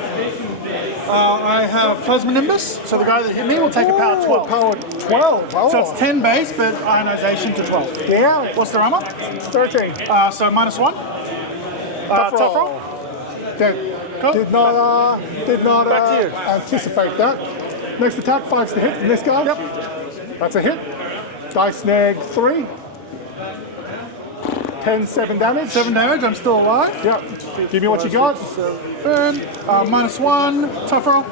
I have Plasma Nimbus, so the guy that hit me will take a power 12. Power 12. Oh. So it's 10 base, but ionization to 12. Yeah. What's the armor? 13. So minus 1. Tough roll. Cool. Did not Back to you. anticipate that. Next attack, 5's the hit from this guy. Yep. That's a hit. Dice snag 3. 10, 7 damage. 7 damage, I'm still alive. Yep. Give me what you got. Burn. Minus 1. Tough roll.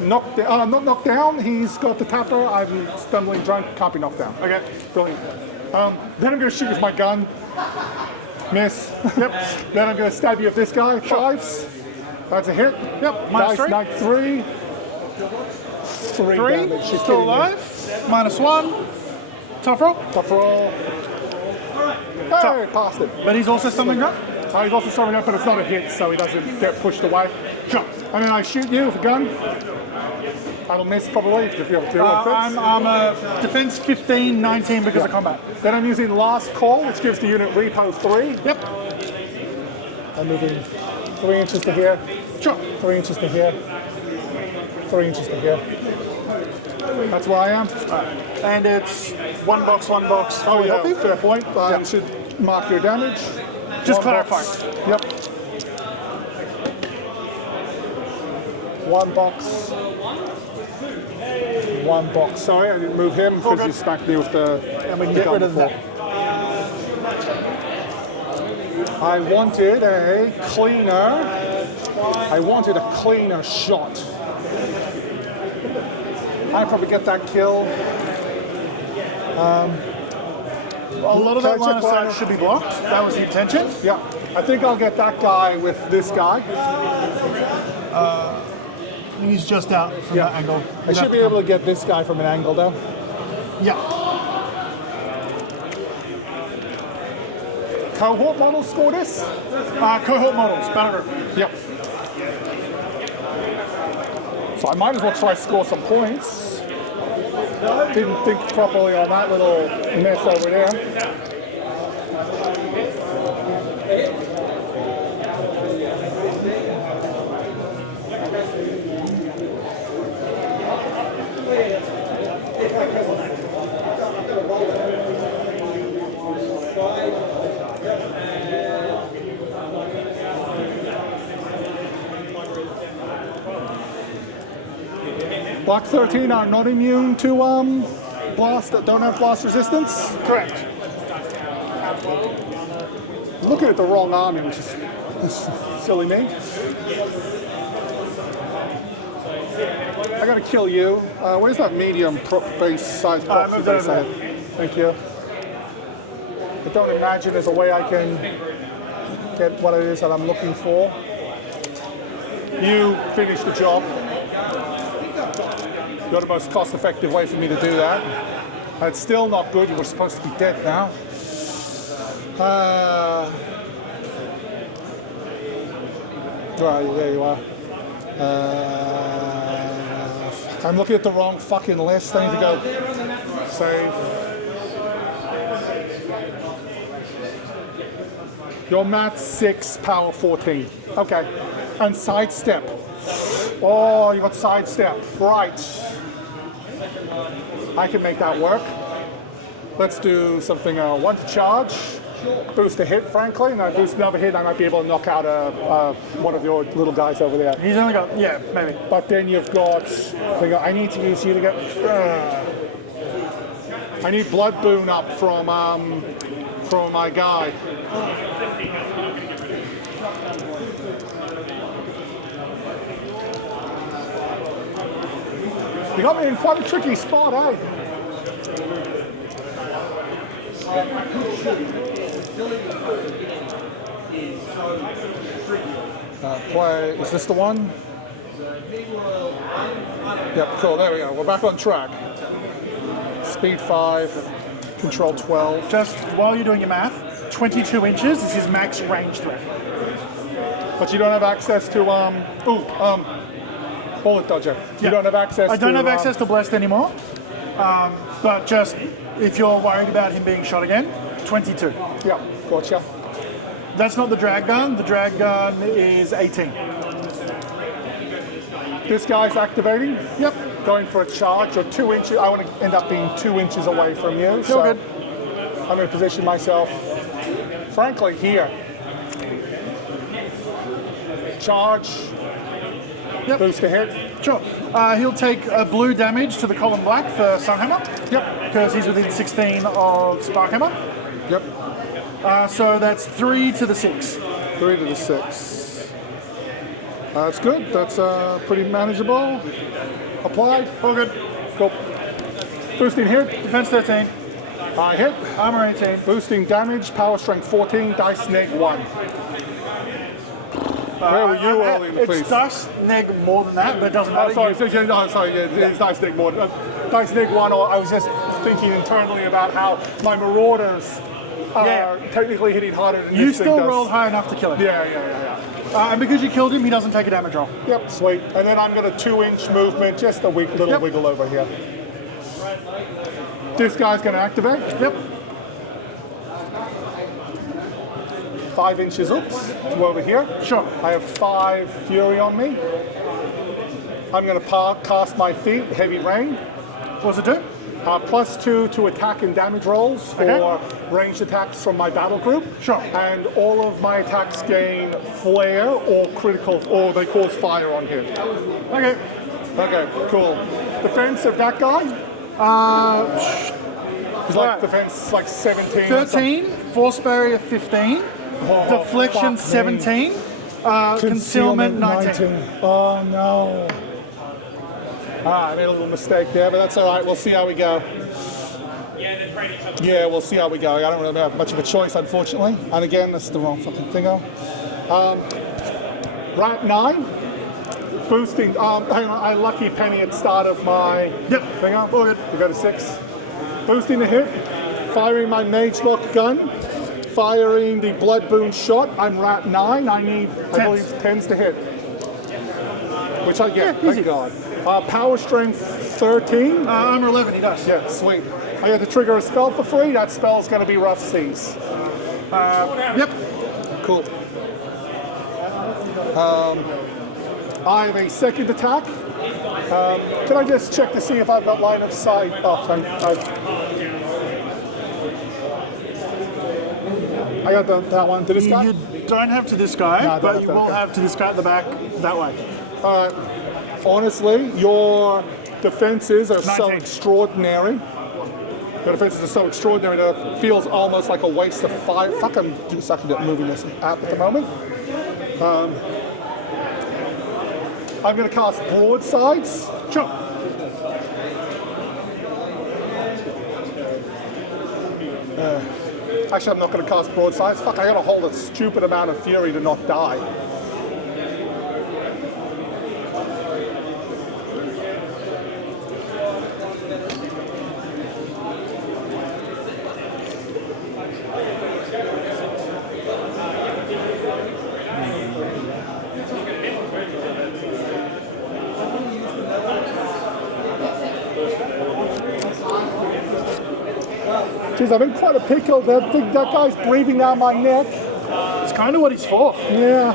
Not knocked down. He's got the tapper. I'm stumbling drunk. Can't be knocked down. Okay. Brilliant. Then I'm going to shoot with my gun. Miss. Yep. Then I'm going to stab you with this guy. 5s. That's a hit. Yep. Minus 3. Night 3. 3 damage. You're Still kidding me. alive. Minus 1. Tough roll. Tough roll. Hey, passed it. But he's also stumbling drunk? He's also throwing up, but it's not a hit, so he doesn't get pushed away. Sure. And then I shoot you with a gun. That'll miss probably if you have two. I'm a defense 15, 19 because of combat. Then I'm using last call, which gives the unit repo 3. Yep. I'm moving 3 inches to here. Sure. 3 inches to here. 3 inches to here. That's where I am. And it's one box, fully healthy. Fair point. You should mark your damage. Just One clarify. box. Yep. 1 box. 1 box. Sorry, I didn't move him because you smacked me with the. And we can get rid of that. I wanted a cleaner. I wanted a cleaner shot. I probably get that kill. A lot of that line of sight should be blocked. That was the intention. Yeah, I think I'll get that guy with this guy. He's just out from that angle. I should be able to get this guy from an angle though. Yeah. Cohort models score this? Cohort models, banner. Yep. So I might as well try to score some points. Didn't think properly on that little mess over there. Block 13 are not immune to blast that don't have blast resistance. Correct. Looking at the wrong army, which is silly me. I gotta kill you. Where's that medium base size proxy base I have? Thank you. I don't imagine there's a way I can get what it is that I'm looking for. You finish the job. You're the most cost-effective way for me to do that. It's still not good. You were supposed to be dead now. Right, there you are. I'm looking at the wrong fucking list. I need to go save. You're mat 6, power 14. Okay. And sidestep. Oh, you got sidestep. Right. I can make that work. Let's do something, 1 to charge. Boost a hit, frankly, and I boost another hit, I might be able to knock out one of your little guys over there. He's only got, yeah, maybe. But then you've got, I need to use you to get, I need blood boon up from my guy. You got me in quite a tricky spot, eh? Play, is this the one? Yep, cool, there we go. We're back on track. Speed 5, control 12. Just while you're doing your math, 22 inches is his max range threat. But you don't have access to, bullet dodger. You don't have access to... I don't have access to Blessed anymore, but just if you're worried about him being shot again, 22. Yeah, gotcha. That's not the drag gun. The drag gun is 18. This guy's activating. Yep. Going for a charge or 2 inches. I want to end up being 2 inches away from you. Feel good. I'm going to position myself, frankly, here. Charge. Yep. Boost a hit. Sure. He'll take a blue damage to the column black for Sparkhammer. Yep. Because he's within 16 of Sparkhammer. Yep. So that's 3 to the 6. 3 to the 6. That's good. That's pretty manageable. Applied. All good. Cool. Boosting hit. Defense 13. I hit. Armor 18. Boosting damage. Power strength 14. Dice neg 1. Where were you early in the piece? It's dice neg more than that, but it doesn't matter. Sorry, it's dice neg more. Dice neg 1, or I was just thinking internally about how my Marauders are technically hitting harder than You this thing still does. rolled high enough to kill him. Yeah. And because you killed him, he doesn't take a damage roll. Yep, sweet. And then I'm going to 2-inch movement, just a little wiggle over here. This guy's going to activate. Yep. 5 inches up to over here. Sure. I have 5 Fury on me. I'm going to cast my feet, Heavy Rain. What does it do? +2 to attack and damage rolls for ranged attacks from my battle group. Sure. And all of my attacks gain flare or critical, or they cause fire on hit. Okay. Okay, cool. Defense of that guy? He's like defense like 17. 13, force barrier 15, deflection 17, concealment 19. Oh no. I made a little mistake there, but that's all right. We'll see how we go. Yeah, we'll see how we go. I don't really have much of a choice, unfortunately. And again, that's the wrong fucking thingo. Rat 9. Boosting. Hang on, I lucky penny at the start of my thingo. Oh, good. We go to 6. Boosting the hit. Firing my Mage Lock gun. Firing the Blood Boon shot. I'm Rat 9. I need, I believe, 10s to hit. Which I get, thank God. Power Strength 13. Armor 11, he does. Yeah, sweet. I had to trigger a spell for free. That spell is going to be Rough Seas. Yep. Cool. I have a second attack. Can I just check to see if I've got line of sight? Oh, I got that one. To this guy? You don't have to this guy, No, I don't but have you to, will okay. have to this guy at the back that way. All right. Honestly, your defenses are so 19. extraordinary. Your defenses are so extraordinary that it feels almost like a waste of fire. Fuck, I'm sucking at moving this app at the moment. I'm going to cast Broadsides. Sure. Actually, I'm not going to cast Broadsides. Fuck, I got to hold a stupid amount of Fury to not die. Jeez, I'm in quite a pickle. That guy's breathing down my neck. It's kind of what he's for. Yeah.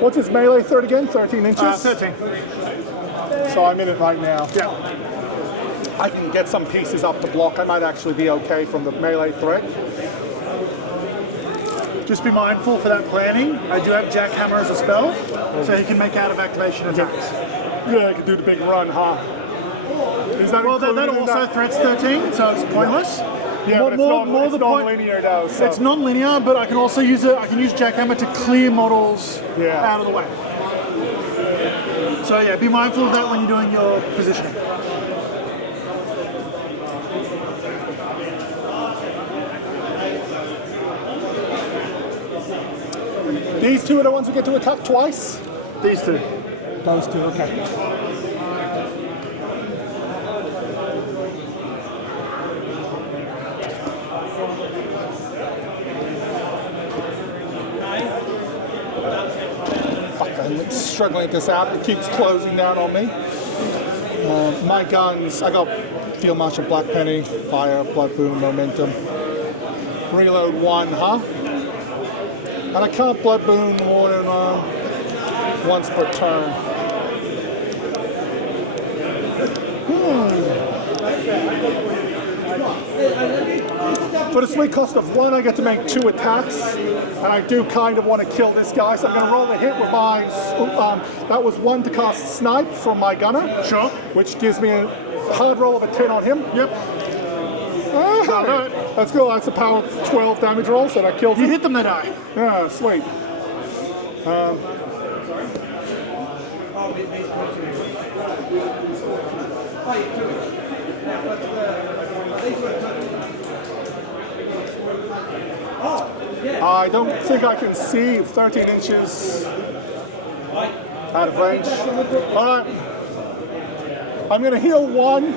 What's his melee third again? 13 inches? 13. So I'm in it right now. Yeah. I can get some pieces up the block. I might actually be okay from the melee threat. Just be mindful for that planning. I do have Jackhammer as a spell, so he can make out of activation attacks. Yeah, I can do the big run, huh? Is that Well, that included in also that? threats 13, so it's pointless. Yeah, but it's the point. non-linear though. So. It's non-linear, but I can also use it. I can use Jackhammer to clear models Yeah. out of the way. So yeah, be mindful of that when you're doing your positioning. These two are the ones who get to attack twice? These two. Those two, okay. I'm struggling this out. It keeps closing down on me. My guns, I got Field Marshal Black Penny, Fire, Blood Boon, Momentum. Reload 1, huh? And I can't Blood Boon more than once per turn. For the sweet cost of 1, I get to make 2 attacks, and I do kind of want to kill this guy, so I'm going to roll a hit with my, that was 1 to cast Snipe from my gunner. Sure. Which gives me a hard roll of a 10 on him. Yep. Hey, that's cool, that's a power 12 damage roll, so that kills You him. hit them, they die. Yeah, sweet. I don't think I can see 13 inches out of range. All right. I'm going to heal 1.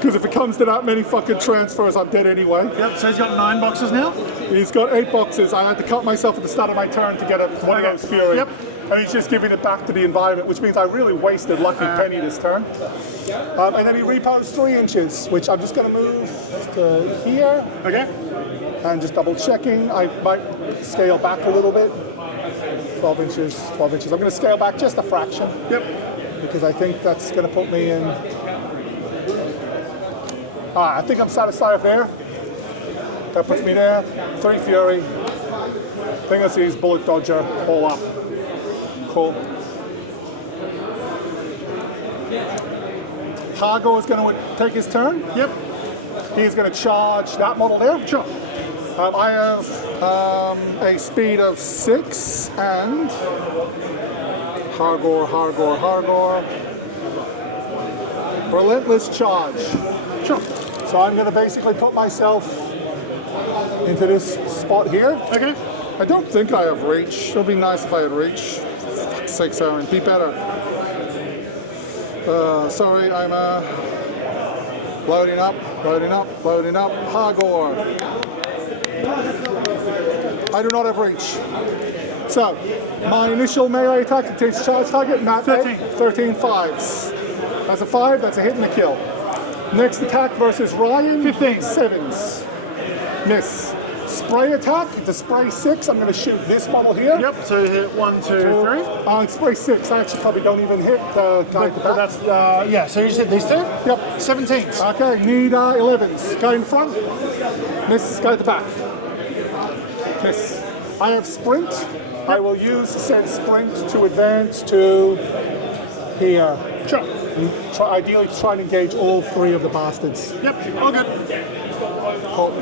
Because if it comes to that many fucking transfers, I'm dead anyway. Yep, so he's got 9 boxes now. He's got 8 boxes. I had to cut myself at the start of my turn to get one of those Fury. Yep. And he's just giving it back to the environment, which means I really wasted Lucky Penny this turn. And then he repos 3 inches, which I'm just going to move to here. Okay. And just double checking. I might scale back a little bit. 12 inches, 12 inches. I'm going to scale back just a fraction. Yep. Because I think that's going to put me in. I think I'm satisfied with there. That puts me there. 3 Fury. Thing I see is Bullet Dodger, all up. Cool. Hargo is going to take his turn. Yep. He's going to charge that model there. Sure. I have a speed of 6 and Hargor. Relentless charge. Sure. So I'm going to basically put myself into this spot here. Okay. I don't think I have reach. It would be nice if I had reach. For fuck's sake, Aaron, be better. Sorry, I'm loading up. Hargor. I do not have reach. So, my initial melee attack contains charge target, not 13 fives. That's a 5, that's a hit and a kill. Next attack versus Ryan, 15. 7s. Miss. Spray attack, it's a spray 6. I'm going to shoot this model here. Yep, so you hit 1, 2, 3. It's spray 6. I actually probably don't even hit the guy at the back. That's, yeah, so you just hit these 2? Yep. 17s. Okay, need 11s. Guy in front. Miss, guy at the back. Miss. I have sprint. I will use said sprint to advance to here. Sure. And ideally try and engage all 3 of the bastards. Yep, all good. Cool.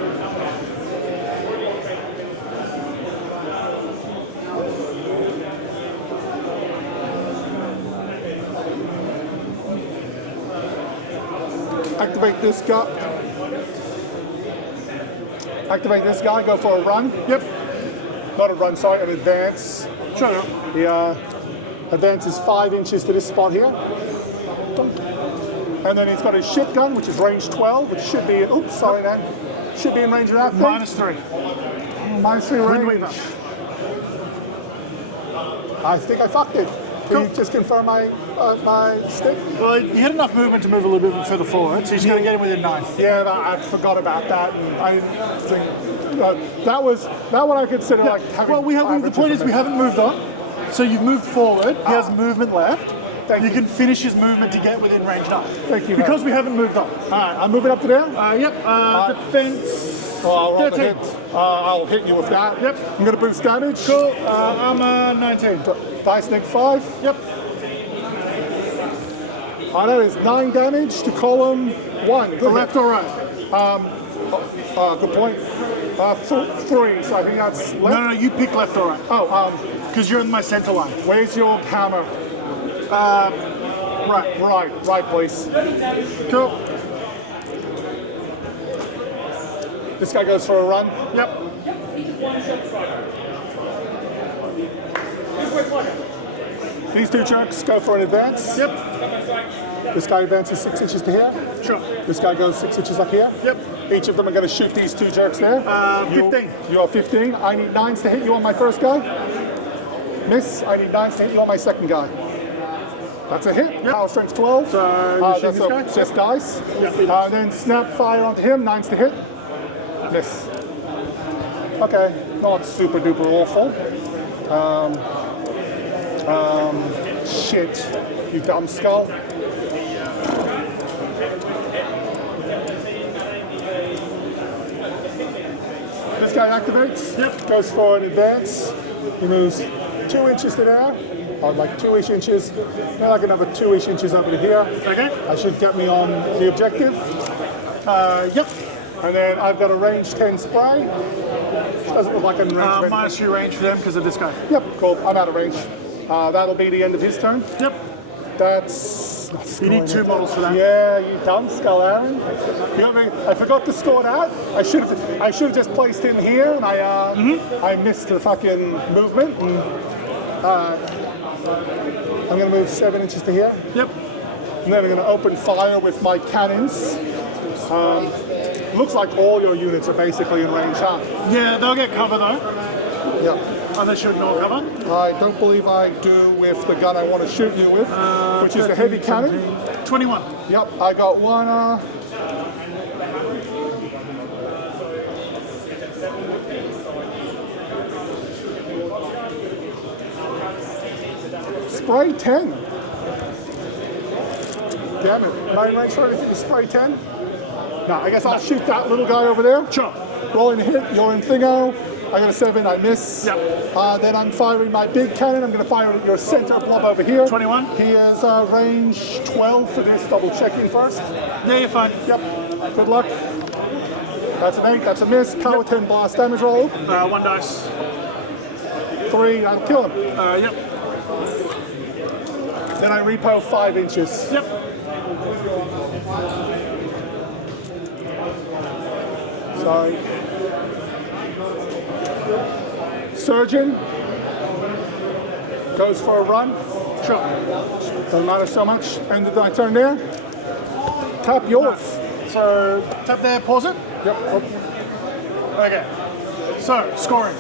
Activate this guy. Activate this guy, go for a run. Yep. Not a run, sorry, an advance. Sure. He advances 5 inches to this spot here. And then he's got his shit gun, which is range 12, which should be in, oops, sorry, man. Should be in range of that thing. -3. -3 range. Windweaver. I think I fucked it. Can you just confirm my stick? Well, you had enough movement to move a little bit further forward, so he's going to get him within 9. Yeah, I forgot about that. And I didn't think that one I consider like having. Well, the point is we haven't moved on, so you've moved forward. He has movement left. Thank you. You can finish his movement to get within range 9. Thank you. Because we haven't moved on. All right, I'm moving up to there. Yep. Defense. I'll roll the 13. hit. I'll hit you with that. Yep. I'm going to boost damage. Cool. Armor 19. Dice Nick 5. Yep. That is 9 damage to column 1. Good Left or right? Good point. 3, so I think that's left. No, you pick left or right. Oh, Because you're in my center line. where's your hammer? Right, please. Cool. This guy goes for a run. Yep. These 2 jerks go for an advance. Yep. This guy advances 6 inches to here. Sure. This guy goes 6 inches up here. Yep. Each of them are going to shoot these 2 jerks there. 15. You are 15. I need 9s to hit you on my first guy. Miss. I need 9s to hit you on my second guy. That's a hit. Yep. Power strength 12. So That's this guy? just dice. Yep. And then snap fire onto him. 9s to hit. Miss. Okay. Not super duper awful. Shit. You dumb skull. This guy activates. Yep. Goes for an advance. He moves 2 inches to there. Or like 2-ish inches. Then like another 2-ish inches over to here. Okay. That should get me on the objective. Yep. And then I've got a range 10 spray. Which doesn't look like I'm in range of anything. -2 range for them because of this guy. Yep, cool. I'm out of range. That'll be the end of his turn. Yep. That's not You need 2 models for that. Yeah, you dumb skull, Aaron. You know what I mean? I forgot to score that. I should have just placed him here, and I missed the fucking movement. And, I'm going to move 7 inches to here. Yep. And then I'm going to open fire with my cannons Looks like all your units are basically in range, huh? Yeah, they'll get cover though. Yeah. Oh, they should not cover. I don't believe I do with the gun I want to shoot you with, which is the heavy cannon. 21. Yep, I got one. Spray 10. Damn it. Main range for anything to spray 10? No, I guess I'll shoot that little guy over there. Sure. Rolling a hit, you're in thingo. I got a 7, I miss. Yep. Then I'm firing my big cannon. I'm going to fire at your center blob over here. 21. He is range 12 for this, double checking first. Yeah, you're fine. Yep. Good luck. That's an 8, that's a miss. Power 10 blast damage roll. 1 dice. 3, I'll kill him. Yep. Then I repo 5 inches. Yep. Sorry. Surgeon goes for a run. Sure. Doesn't matter so much. Ended my turn there. Tap yours. So, tap there, pause it. Yep. Okay. So, scoring.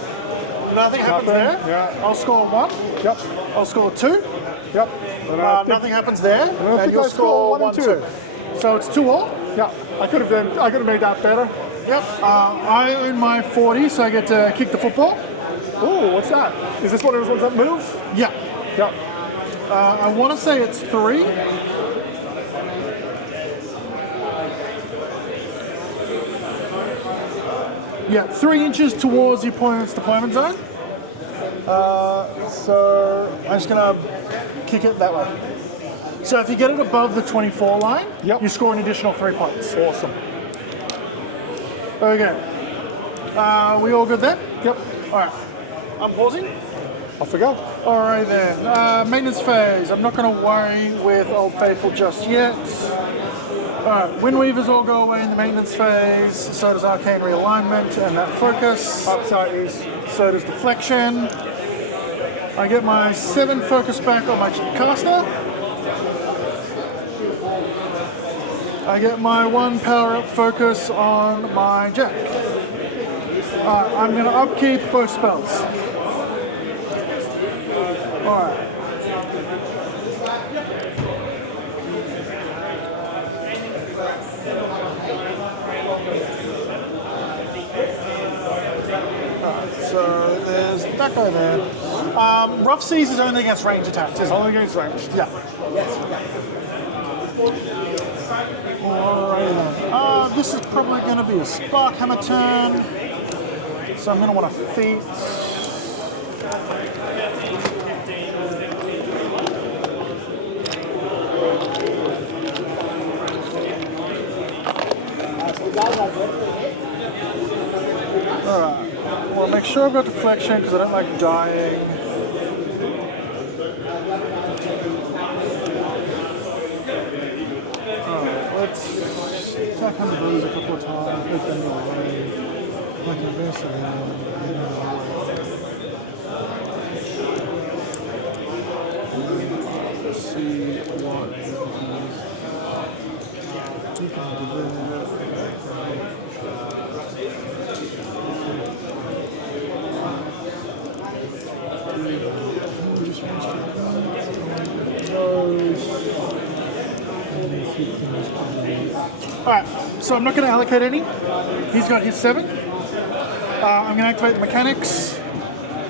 Nothing happens Nothing, there. yeah. I'll score 1. Yep. I'll score 2. Yep. Nothing happens there. don't And think you'll I score score 1 1 and and 2. So it's 2 all. Yeah. I could have made that better. Yep. I own my 40, so I get to kick the football. Oh, what's that? Is this one of those ones that move? Yeah. Yep. I want to say it's 3. Yeah, 3 inches towards the opponent's deployment zone. So I'm just gonna kick it that way. So if you get it above the 24 line, Yep. you score an additional 3 points. Awesome. Okay. We all good there? Yep. All right. I'm pausing. Off we go. All right then. Maintenance phase. I'm not going to worry with Old Faithful just yet. All right. Windweavers all go away in the maintenance phase. So does Arcane Realignment and that focus. Upside is So does Deflection. I get my 7 focus back on my caster. I get my 1 power up focus on my Jack. I'm going to upkeep both spells. Alright. So there's that guy there. Rough Seas is only against range attacks, isn't it? only against ranged. Yeah. Alright then. This is probably going to be a Sparkhammer turn. So I'm going to want to feat. Alright. Well, make sure I've got deflection because I don't like dying. Alright, let's attack on the blues a couple of times, make them go away. Like this again. Let's see what we can do there. Alright, so I'm not going to allocate any. He's got his 7. I'm going to activate the mechanics.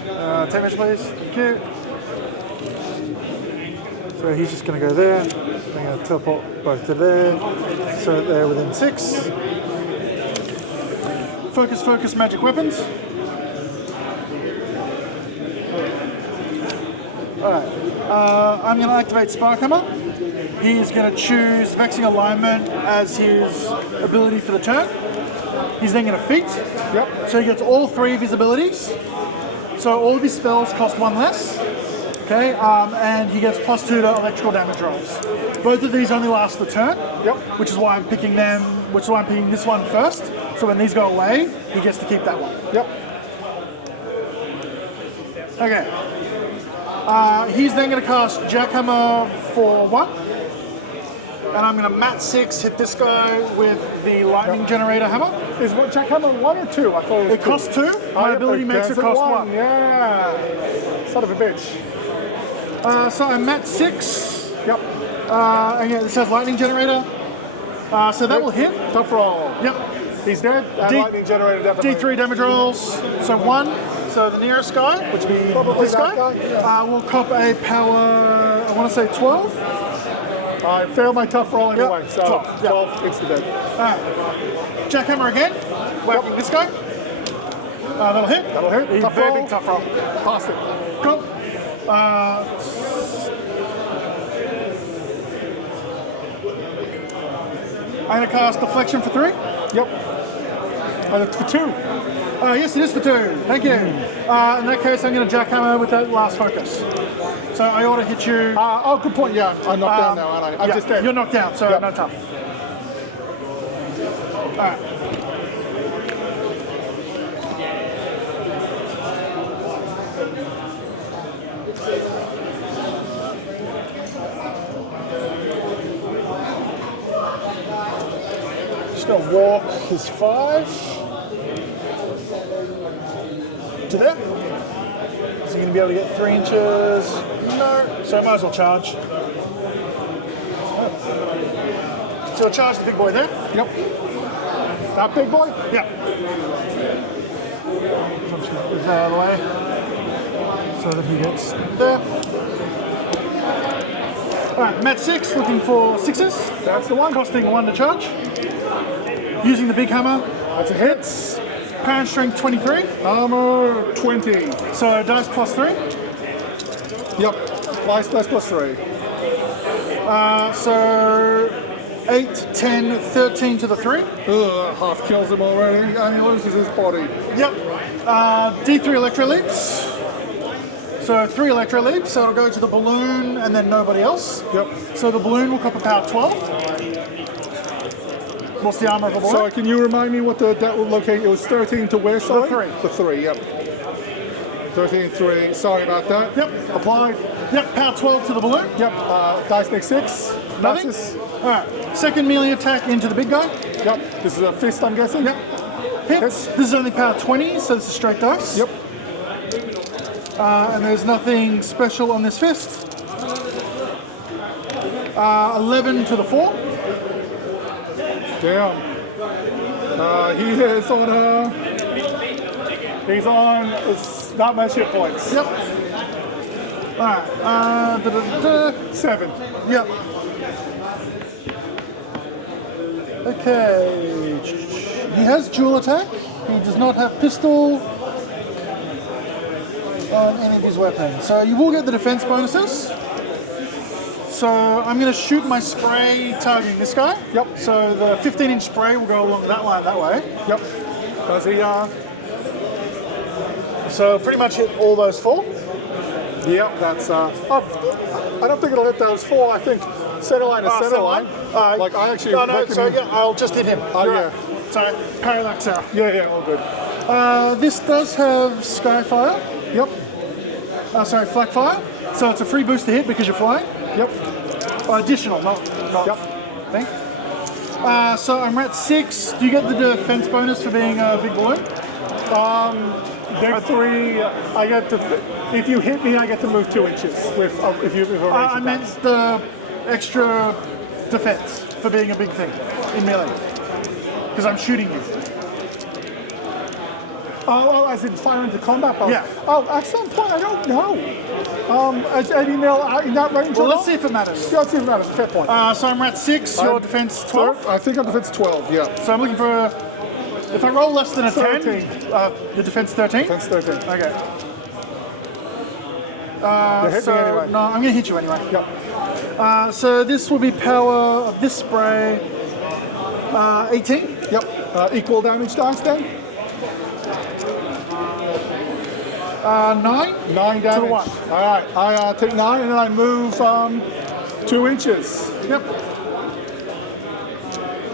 10 damage, please. Thank you. So he's just going to go there. I'm going to teleport both to there. So they're within 6. Focus, focus, magic weapons. Alright. I'm going to activate Sparkhammer. He's going to choose Vexing Alignment as his ability for the turn. He's then going to feat. Yep. So he gets all 3 of his abilities. So all of his spells cost 1 less. Okay, and he gets +2 to electrical damage rolls. Both of these only last the turn. Yep. Which is why I'm picking them. Which is why I'm picking this one first. So when these go away, he gets to keep that one. Yep. Okay. He's then going to cast Jackhammer for 1. and I'm going to mat 6 hit this guy with the lightning generator hammer. Is jackhammer 1 or 2? I thought It costs 2. My ability makes it cost 1. Yeah. Son of a bitch. So I'm mat 6. Yep. And yeah, this has lightning generator. So that will hit. Tough roll. Yep. He's dead. And lightning generator definitely. D3 damage rolls. So 1. So the nearest guy, which would be Probably this that guy, guy. will cop a power, I want to say 12. I failed my tough roll anyway, Yep. so 12, 12 it's the dead. Jackhammer again, whacking this guy. That'll hit. That'll hit. A Tough very roll. big tough roll. Past it. Cool. I'm going to cast Deflection for 3. Yep. And it's for 2. Yes, it is for 2. Thank you. In that case, I'm going to jackhammer with that last focus. So I ought to hit you. Oh, good point. Yeah, I'm knocked down now, aren't I? I'm Yeah, just dead. You're knocked down, so Yep. no tough. Alright. Just gonna walk his 5 to there. Is he gonna be able to get 3 inches? No, so I might as well charge. So I'll charge the big boy there. Yep. That big boy? Yeah. So I'm just gonna move that out of the way so that he gets there. Alright, mat 6, looking for 6s. That's the one. Costing 1 to charge. Using the big hammer. That's a hit. Parent strength 23. Armor 20. So dice plus 3. Yep. Dice plus 3. So 8, 10, 13 to the 3. Ugh, half kills him already, and he loses his body. Yep. D3 electro leaps. So 3 electro leaps, so it'll go to the balloon and then nobody else. Yep. So the balloon will cop a power 12. What's the armor of the balloon? So can you remind me what that would locate? It was 13 to where, sorry? 3. The 3, yep. 13, 3. Sorry about that. Yep. Applied. Yep, power 12 to the balloon. Yep. Dice next 6. Nothing. Nazis. Alright, second melee attack into the big guy. Yep. This is a fist, I'm guessing. Yep. Hits. This is only power 20, so this is straight dice. Yep. And there's nothing special on this fist. 11 to the 4. Damn. He is on he's on, it's not much hit points. Yep. Alright, 7. Yep. Okay. He has dual attack. He does not have pistol on any of his weapons. So you will get the defense bonuses. So I'm going to shoot my spray targeting this guy. Yep. So the 15-inch spray will go along that line that way. Yep. Does he, So pretty much hit all those 4. Yep, that's, I don't think it'll hit those 4. I think center line is center line. Like, I actually... No, so yeah, I'll just hit him. Oh, You're yeah. right. So parallax out. Yeah, all good. This does have Skyfire. Yep. Sorry, Flak Fire. So it's a free boost to hit because you're flying. Yep. Additional, not Yep. thing. So I'm at 6. Do you get the defense bonus for being a big balloon? Big 3, I get to... If you hit me, I get to move 2 inches with if you have a range I attack. meant the extra defense for being a big thing in melee. Because I'm shooting you. Oh, as in fire into combat bonus? Yeah. Oh, at some point, I don't know. Is any male out in that range? Well, at let's all? see if it matters. Yeah, let's see if it matters. Fair point. So I'm at 6, your defense 12. I think I'm defense 12, yeah. So I'm looking for... If I roll less than a 10, 13. your defense 13? Defense 13. Okay. You hit So, me anyway. no, I'm going to hit you anyway. Yep. So this will be power of this spray. 18. Yep. Equal damage dice then? 9. 9 damage. 1. All right. I take 9 and then I move 2 inches. Yep.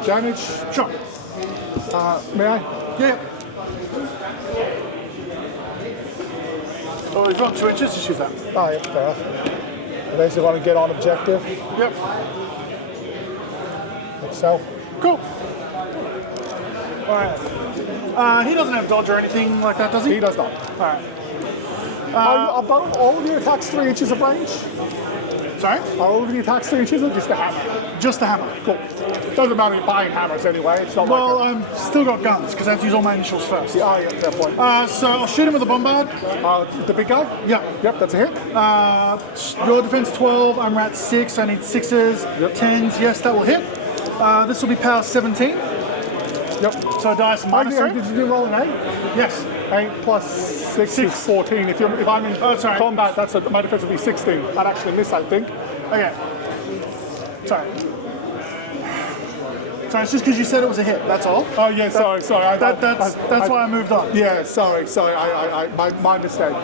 Damage. Sure. May I? Yeah. Oh, we've got 2 inches to shoot that. Oh, yeah, fair enough. I basically want to get on objective. Yep. So, Cool. Alright. He doesn't have dodge or anything like that, does he? he does not. Alright. Are all of your attacks 3 inches of range? Sorry? Are all of the attacks 3 inches or just the hammer? Just the hammer. Cool. Doesn't matter, you're buying hammers anyway. It's not Well, like I've still got guns because I have to use all my initials first. yeah, fair point. So I'll shoot him with a bombard. The big guy? Yeah. Yep, that's a hit. Your defense 12, I'm at 6, I need 6s, Yep. 10s, yes, that will hit. This will be power 17, Yep. so a dice minus 3. Did you roll an 8? Yes. 8 plus 6 is 14. If I'm in sorry. combat, my defense would be 16. I'd actually miss, I think. Okay. Sorry. Sorry, it's just because you said it was a hit, that's all. Oh yeah, sorry. That's why I moved on. Yeah, sorry. My mistake.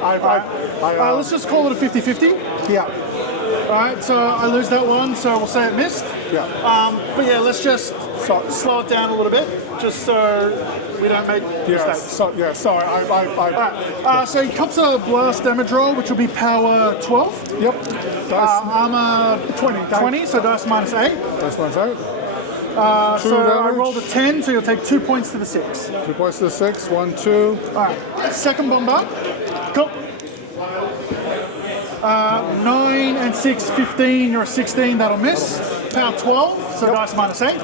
Let's just call it a 50-50. Yeah. Alright, so I lose that one, so we'll say it missed. Yeah. But yeah, let's just slow it down a little bit, just so we don't make mistakes. Sorry. So he cops a blast damage roll, which will be power 12. Yep. Dice Armor 20, so dice minus 8. Dice minus 8. So I damage. rolled a 10, so you'll take 2 points to the 6. 2 points to the 6. 1, 2. Alright, second bombard. Cool. 9 and 6, 15, you're a 16, that'll miss. Power 12, so dice minus 8.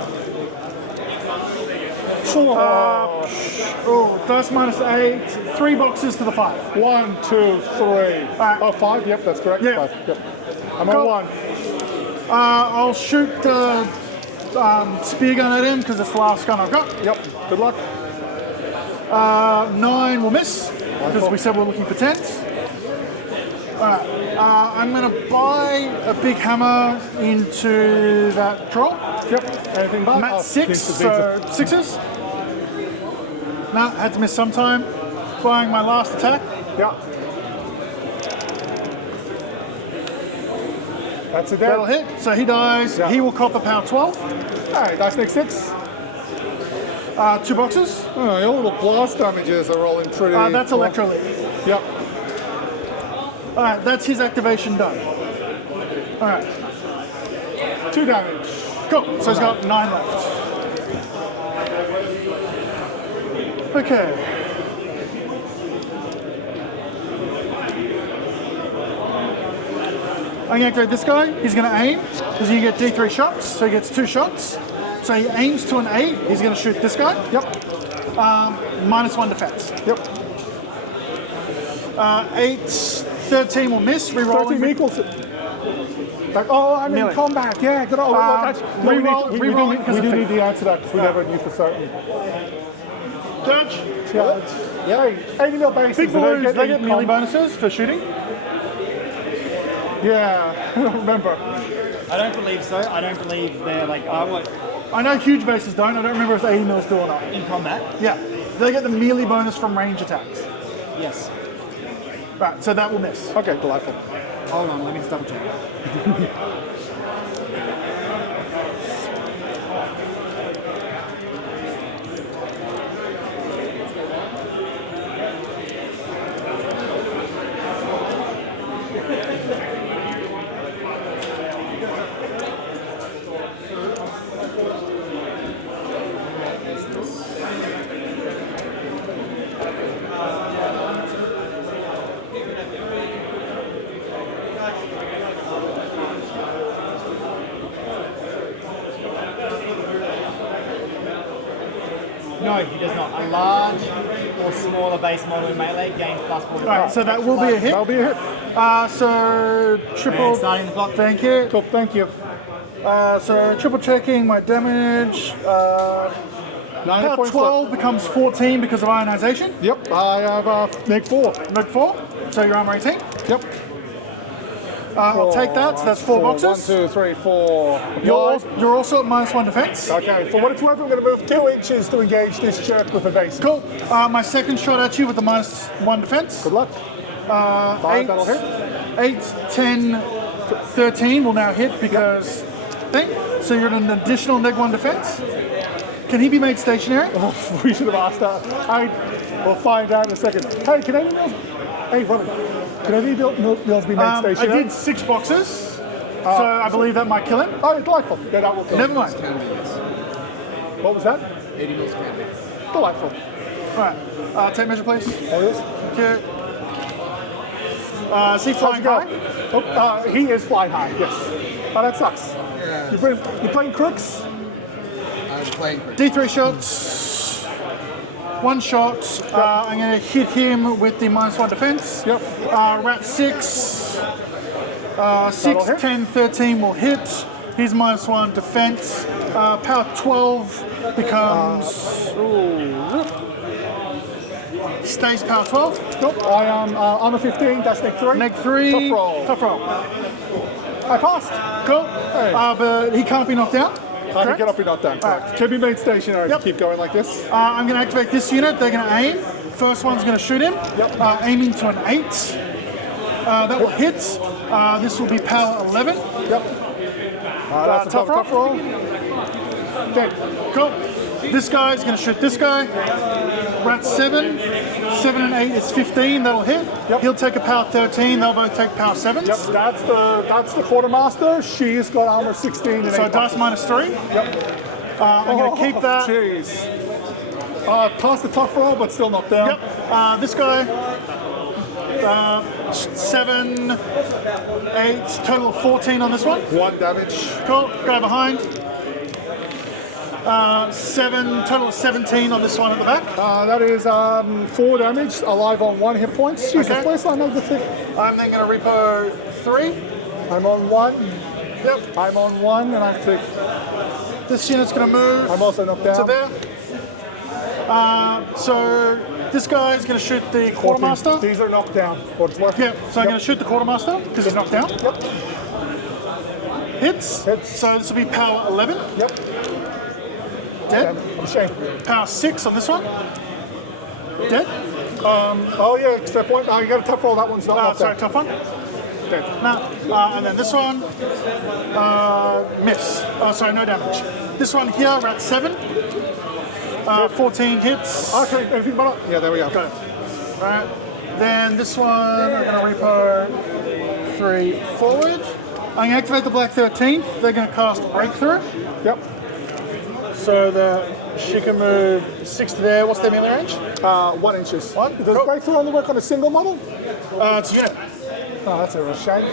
Dice minus 8, 3 boxes to the 5. 1, 2, 3. Oh, 5? Yep, that's correct. Yeah. 5. Yep. I'm Cool. on 1. I'll shoot the spear gun at him because it's the last gun I've got. Yep. Good luck. 9 will miss because we said we're looking for 10s. Alright, I'm going to buy a big hammer into that troll. Yep. Anything but? I'm at 6, so 6s. Nah, had to miss some time. Buying my last attack. Yeah. That's a That'll dead. hit, so he dies. Yeah. He will cop a power 12. Alright, dice next 6. 2 boxes. Oh, your little blast damages are rolling pretty. That's electrolyte. Yep. Alright, that's his activation done. Alright, 2 damage. cool. So he's got 9 left. Okay. I'm going to activate this guy. He's going to aim because you get D3 shots, so he gets 2 shots. So he aims to an 8. He's going to shoot this guy. Yep. Minus 1 defense. Yep. 8, 13 will miss. Rerolling. 13 equals it. I'm in Melee. combat. Yeah, good. Rerolling We because do of need the answer to that because we never knew for certain. Dodge. Yeah. Hey, 80 mil bases. Big balloons, they get melee combat. bonuses for shooting. Yeah, I don't remember. I don't believe so. I don't believe they're like, what, I know huge bases don't. I don't remember if 80 mils do or not. in combat? Yeah, they get the melee bonus from range attacks. Yes. Right, so that will miss. Okay, delightful. Hold on, let me just double check. No, he does not. A large or smaller base model in melee gains plus 4. Right, so that will be a hit. That'll be a hit. So triple. And starting the clock. Thank you. Cool, thank you. So triple checking my damage. 9 Power points 12 becomes 14 because of ionization. left. Yep, I have neg 4. Node 4. So your armor 18. Yep. I'll take that. So that's 4 boxes. 1, 2, 3, 4. You're also at minus 1 defense. Okay, for what it's worth, I'm going to move 2 inches to engage this jerk with a base. Cool. My second shot at you with the minus 1 defense. Good luck. 5, 8, that'll hit. 8, 10, 13 will now hit because thing. So you're at an additional neg 1 defense. Can he be made stationary? Oh, we should have asked that. We'll find out in a second. Hey, can any meals? Hey, Robin. Can any meals be made I stationary? did 6 boxes, so I believe that might kill him. Oh, delightful. Yeah, that will kill. Never mind. What was that? 80 mils candy. Delightful. Alright, tape measure please. There it is. Okay. Is he flying high? Oh, he is flying high, yes. Oh, that sucks. Yeah. You playing crooks? I'm playing Kriels. D3 shots. One shot. I'm going to hit him with the -1 defense. Yep. Rat 6. 6, hit. 10, 13 will hit. He's -1 defense. Power 12 becomes. Stays power 12. Nope. I am on a 15, that's neg 3. Neg 3. Tough roll. Tough roll. I passed. Cool. Hey. But he can't be knocked out. I can Correct? get up and not down. Correct. Can be made stationary Yep. to keep going like this. I'm going to activate this unit. They're going to aim. First one's going to shoot him. Yep. Aiming to an 8. That will hit. This will be power 11. Yep. That's a tough tough roll. Dead. Cool. This guy's going to shoot this guy. Rat 7. 7 and 8 is 15. That'll hit. Yep. He'll take a power 13. They'll both take power 7s. Yep, that's the quartermaster. She's got armor 16 and 8. So dice -3. Yep. I'm going to keep that. Jeez. Pass the tough roll, but still knocked down. Yep. This guy. 7, 8, total of 14 on this one. 1 damage. Cool. Guy behind. 7, total of 17 on this one at the back. That is 4 damage, alive on 1 hit points. Jesus, Okay. where's my the thing? I'm then going to repo 3. I'm on 1. Yep. I'm on 1, and I'm thick. This unit's going to move I'm also knocked down. to there. So this guy is going to shoot the quartermaster. These are knocked down. What it's worth. Yeah, so I'm going to shoot the quartermaster because he's knocked down. Yep. Hits. Hits. So this will be power 11. Yep. Dead. I'm ashamed. Power 6 on this one. Dead. Oh yeah, fair point. You got a tough roll. That one's not knocked Sorry, down. tough one. Dead. No. And then this one. Miss. Oh, sorry, no damage. This one here, rat 7. 14 hits. Okay, anything but yeah, there we go. Got it. Alright. Then this one, I'm going to repo 3 forward. I'm going to activate the black 13th. They're going to cast Breakthrough. Yep. So that she can move 6 to there. What's their melee range? 1 inches. One? Does Cool. breakthrough only work on a single model? It's a unit. Oh, that's a real shame.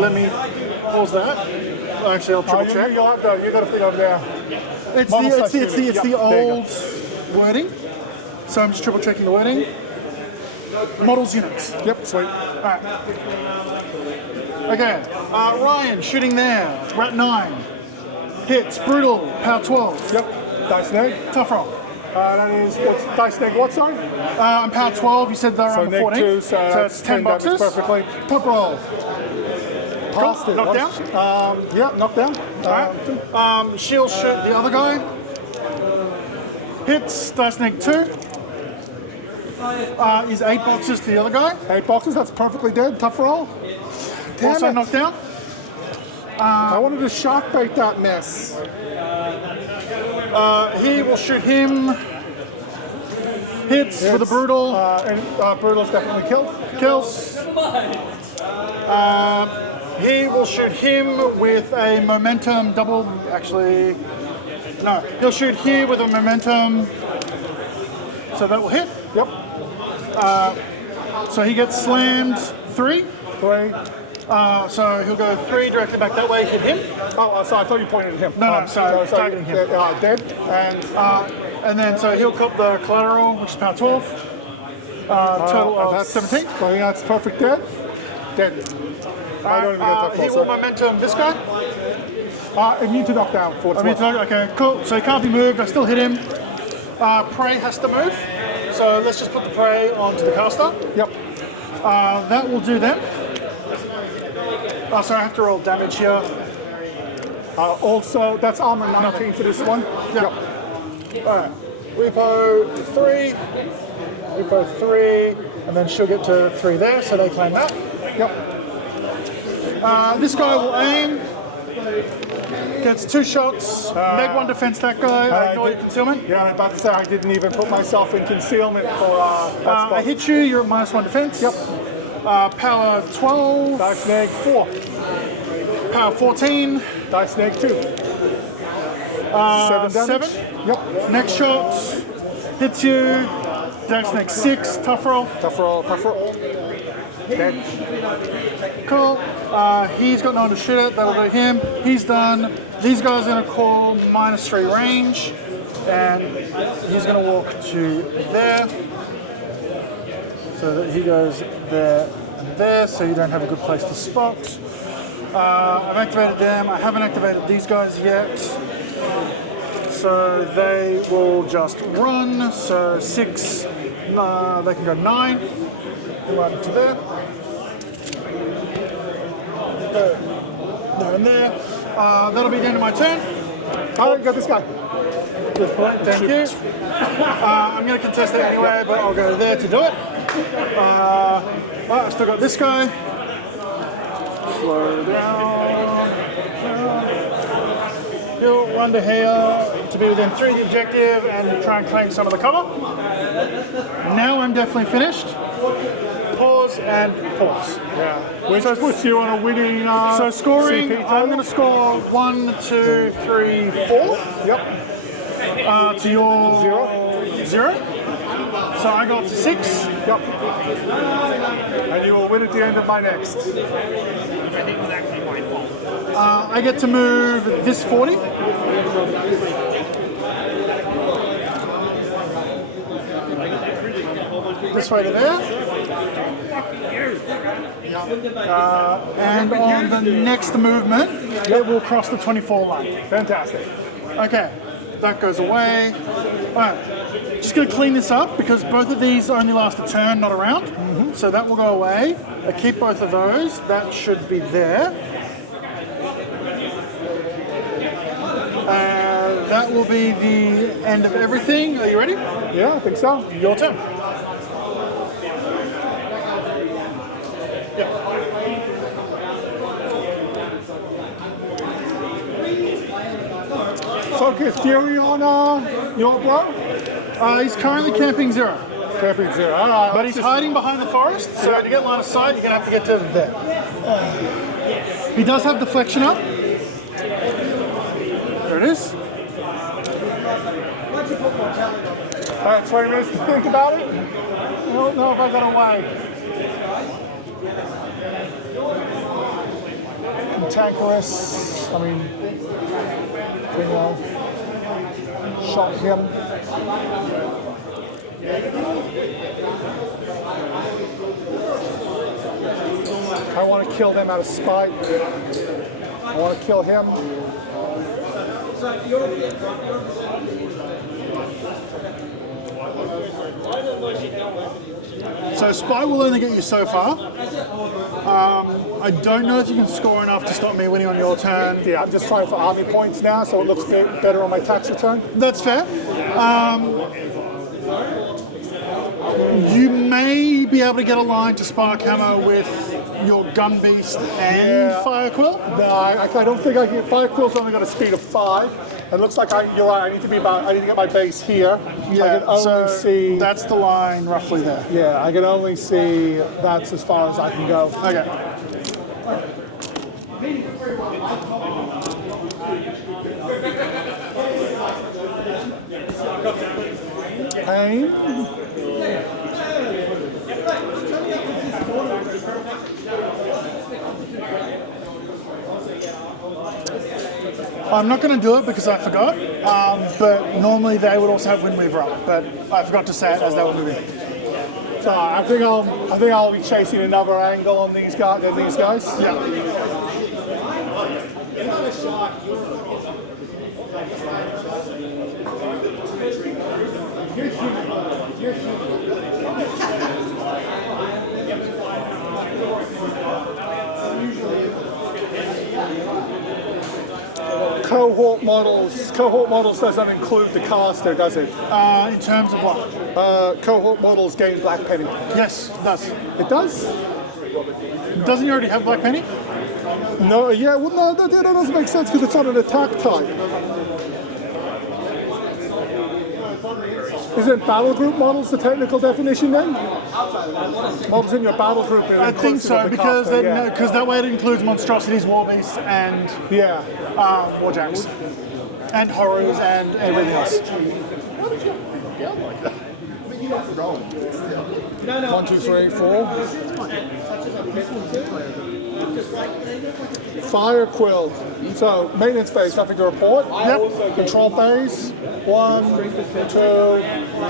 Let me pause that. Actually, I'll triple check. You got to figure over there. It's Model the, slash it's the, it's the, unit. it's the Yep, there you old wording. So I'm just triple checking the wording. Models units. Yep, sweet. Alright. Okay. Ryan shooting there. Rat 9. Hits. Brutal. Power 12. Yep. Dice neg. Tough roll. That is what's dice neg. What sorry? I'm power 12. You said they're So on the neg 14. 2. So it's 10 damage boxes. perfectly. Tough roll. Passed it. Knocked down? Yeah, knocked down. Alright. She'll shoot the other guy. Hits. Dice neg 2. Is 8 boxes to the other guy. 8 boxes. That's perfectly dead. Tough roll. Damn Also it. knocked down. I wanted to shock bait that mess. He will shoot him. Hits with a brutal. And brutal's definitely killed. Kills. He will shoot him with a momentum double. Actually, no. He'll shoot here with a momentum. So that will hit. Yep. So he gets slammed 3. 3. So he'll go 3 directly back that way, hit him. Oh, sorry. I thought you pointed at him. No, sorry, targeting him. Dead. And then so he'll cop the collateral, which is power 12. Total of that's 17. So yeah, that's perfect. Dead. I don't even get that He will momentum this guy. Immune to knockdown. Okay, cool. So he can't be moved. I still hit him. Prey has to move. So let's just put the prey onto the caster. Yep. That will do them. Oh, sorry, I have to roll damage here. Also, that's armor 19 for this one. Yep. Alright. Repo 3. Repo 3. And then she'll get to 3 there, so they claim that. Yep. This guy will aim. Gets 2 shots. Neg 1 defense that guy. Ignore your concealment. Yeah, I'm about to say I didn't even put myself in concealment for that I spot. hit you, you're at -1 defense. Yep. Power 12. Dice neg 4. Power 14. Dice neg 2. 7 damage. 7. Yep. Next shot hits you. Dex next 6. Tough roll. Tough roll, tough roll. Dead. Cool. He's got no one to shoot at. That'll do him. He's done. These guys are going to call -3 range. And he's going to walk to there. So that he goes there and there. So you don't have a good place to spot. I've activated them. I haven't activated these guys yet. So they will just run. So 6, they can go 9. Run to there. There and there. That'll be the end of my turn. Oh, you got this guy. Good point, thank you. I'm going to contest it anyway, but I'll go there to do it. I've still got this guy. Slow down. He'll run to here to be within 3 of the objective and try and claim some of the cover. Now I'm definitely finished. Pause and pause. Yeah. Which puts you on a winning So scoring, CP I'm going to score 1, 2, 3, 4. Yep. To your 0. So I got to 6. Yep. And you will win at the end of my next. I get to move this 40. This way to there. And on the next movement, it will cross the 24 line. Fantastic. Okay, that goes away. Alright, just going to clean this up because both of these only last a turn, not a round. So that will go away. I keep both of those. That should be there. That will be the end of everything. Are you ready? Yeah, I think so. Your turn. Focus Fury on your bro? He's currently camping 0. Camping 0. All right, But he's hiding behind the forest, so to get line of sight, you're going to have to get to there. He does have deflection up. There it is. All right, 20 minutes to think about it. I don't know if I got away. Cantankerous, I mean, Kriels, shot him. I want to kill them out of spite. I want to kill him. So spy will only get you so far. I don't know if you can score enough to stop me winning on your turn. Yeah, I'm just trying for army points now, so it looks better on my tax return. That's fair. You may be able to get a line to Sparkhammer with your Gun Beast and Firequill. No, I don't think I can. Firequill's only got a speed of 5. It looks like you're right. I need to get my base here. Yeah, I can only see. That's the line roughly there. Yeah, I can only see that's as far as I can go. Okay. Pain. I'm not going to do it because I forgot, but normally they would also have Windweaver up, but I forgot to say it as they were moving. So I think I'll be chasing another angle on these guys. Yeah. Cohort models doesn't include the caster, does it? In terms of what? Cohort models gain Black Penny. Yes, it does. It does? Doesn't he already have Black Penny? No, yeah, well, no, that doesn't make sense because it's on an attack type. Isn't battle group models the technical definition then? Models in your battle group. I think so because that way it includes monstrosities, war beasts, and yeah, warjacks. and horrors and everything else. 1, 2, 3, 4. Firequill. So maintenance phase, nothing to report. Yep. Control phase. 1, 2,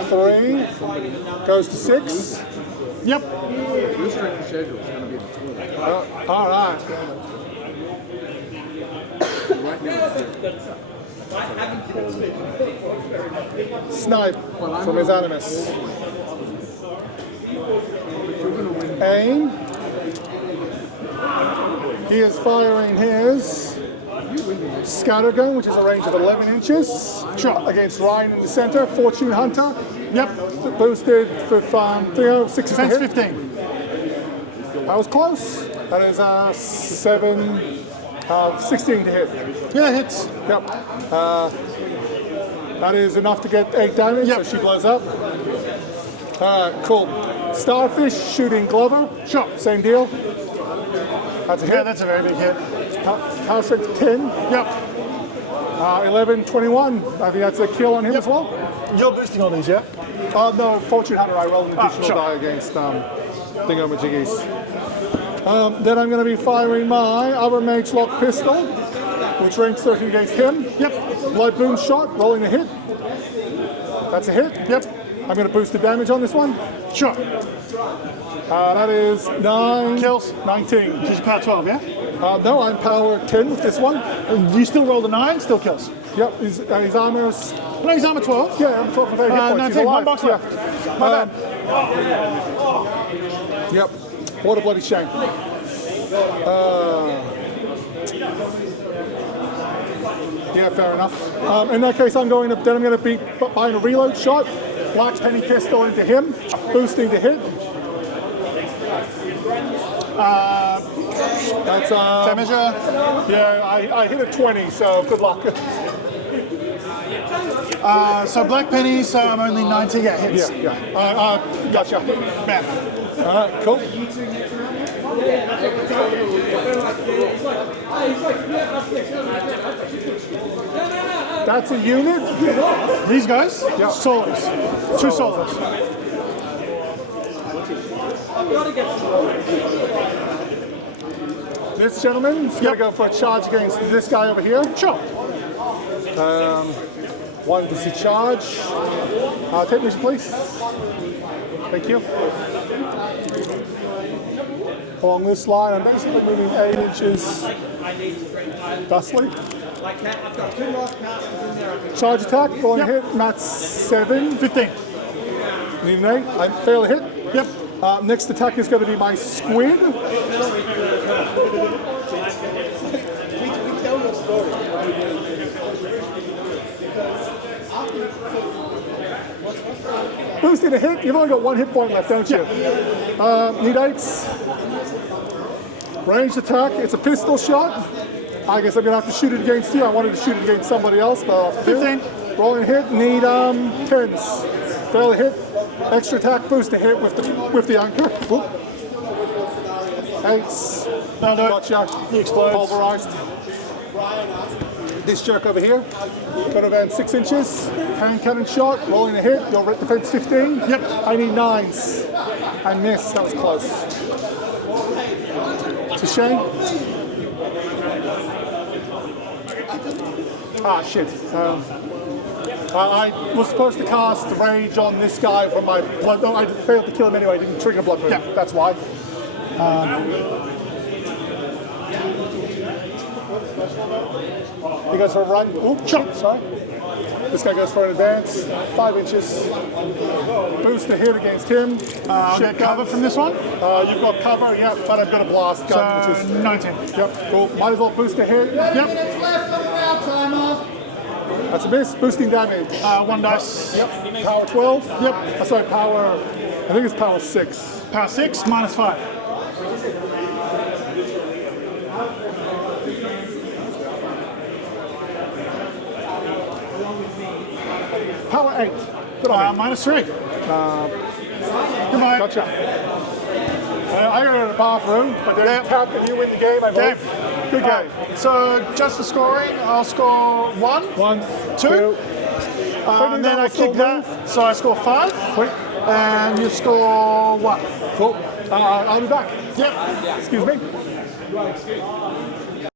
3. Goes to 6. Yep. Your strength of schedule is going to be the toilet. All right. Right now, Snipe from his animus. Aim. He is firing his scattergun, which is a range of 11 inches. Sure. Against Ryan in the center. Fortune Hunter. Yep. Boosted with 6 to Defense hit. 15. That was close. That is 16 to hit. Yeah, it hits. Yep. That is enough to get 8 damage, Yep. so she blows up. Cool. Starfish shooting Glover. Sure. Same deal. That's a hit. Yeah, that's a very big hit. Power strength 10. Yep. 11, 21. I think that's a kill on him as well. You're boosting all these, yeah? No, Fortune Hunter, I rolled an additional sure. die against Thingamajiggies. Then I'm going to be firing my other Mage Lock pistol, which ranks 13 against him. Yep. Blood Boom shot, rolling a hit. That's a hit. Yep. I'm going to boost the damage on this one. Sure. That is 9. Kills. 19. She's power 12, yeah? No, I'm power 10 with this one. You still roll the 9, still kills. Yep, his armor's... No, he's armor 12. Yeah, I'm talking about hit points. 19, He's alive. one box left. My bad. Yep. What a bloody shame. Yeah, fair enough. In that case, I'm going to be buying a reload shot. Black penny pistol into him, boosting to hit. That's Damage. yeah. I hit a 20, so good luck. So Black Penny, so I'm only 90. Yeah, hits. Yeah. Gotcha. Bam. All right, cool. That's a unit. These guys? Yeah. Solos. 2 solos. This gentleman's going to go for a charge against this guy over here. Sure. 1 to see charge. Take mission, please. Thank you. Along this line, I'm basically moving 8 inches thusly. Charge attack, rolling a hit, Matt's 7. 15. Need an 8. I fail a hit. Yep. Next attack is going to be my Squid. Boosting a hit. You've only got 1 hit point left, don't you? Need 8s. Ranged attack. It's a pistol shot. I guess I'm going to have to shoot it against you. I wanted to shoot it against somebody else, but 15. Rolling a hit. Need 10s. Fail a hit. Extra attack. Boost a hit with the anchor. 8s. No. Gotcha. He explodes. Pulverized. This jerk over here. Got to advance 6 inches. Hand cannon shot. Rolling a hit. Your defense 15. Yep. I need 9s. I missed. That was close. It's a shame. Ah, shit. I was supposed to cast Rage on this guy from my blood. No, I failed to kill him anyway. I didn't trigger Blood Moon. Yeah. That's why. He goes for a run. Oop, shot. Sorry. This guy goes for an advance. 5 inches. Boost a hit against him. I'll get cover from this one. You've got cover, yeah, but I've got a blast gun, which is 19. Yep, cool. Might as well boost a hit. Yep. That's a miss. Boosting damage. 1 dice. Yep. Power 12. Yep. Sorry, power. I think it's power 6. Power 6, -5. Power 8. Good on me. -3. Goodbye. Gotcha. I go to the bathroom, but then tap and you win the game. I vote. Game. Good game. So just for scoring, I'll score 1, 1, 2. 2. And then I kick that, so I score 5. Sweet. And you score 1. Cool. I'll be back. Yep. Excuse me.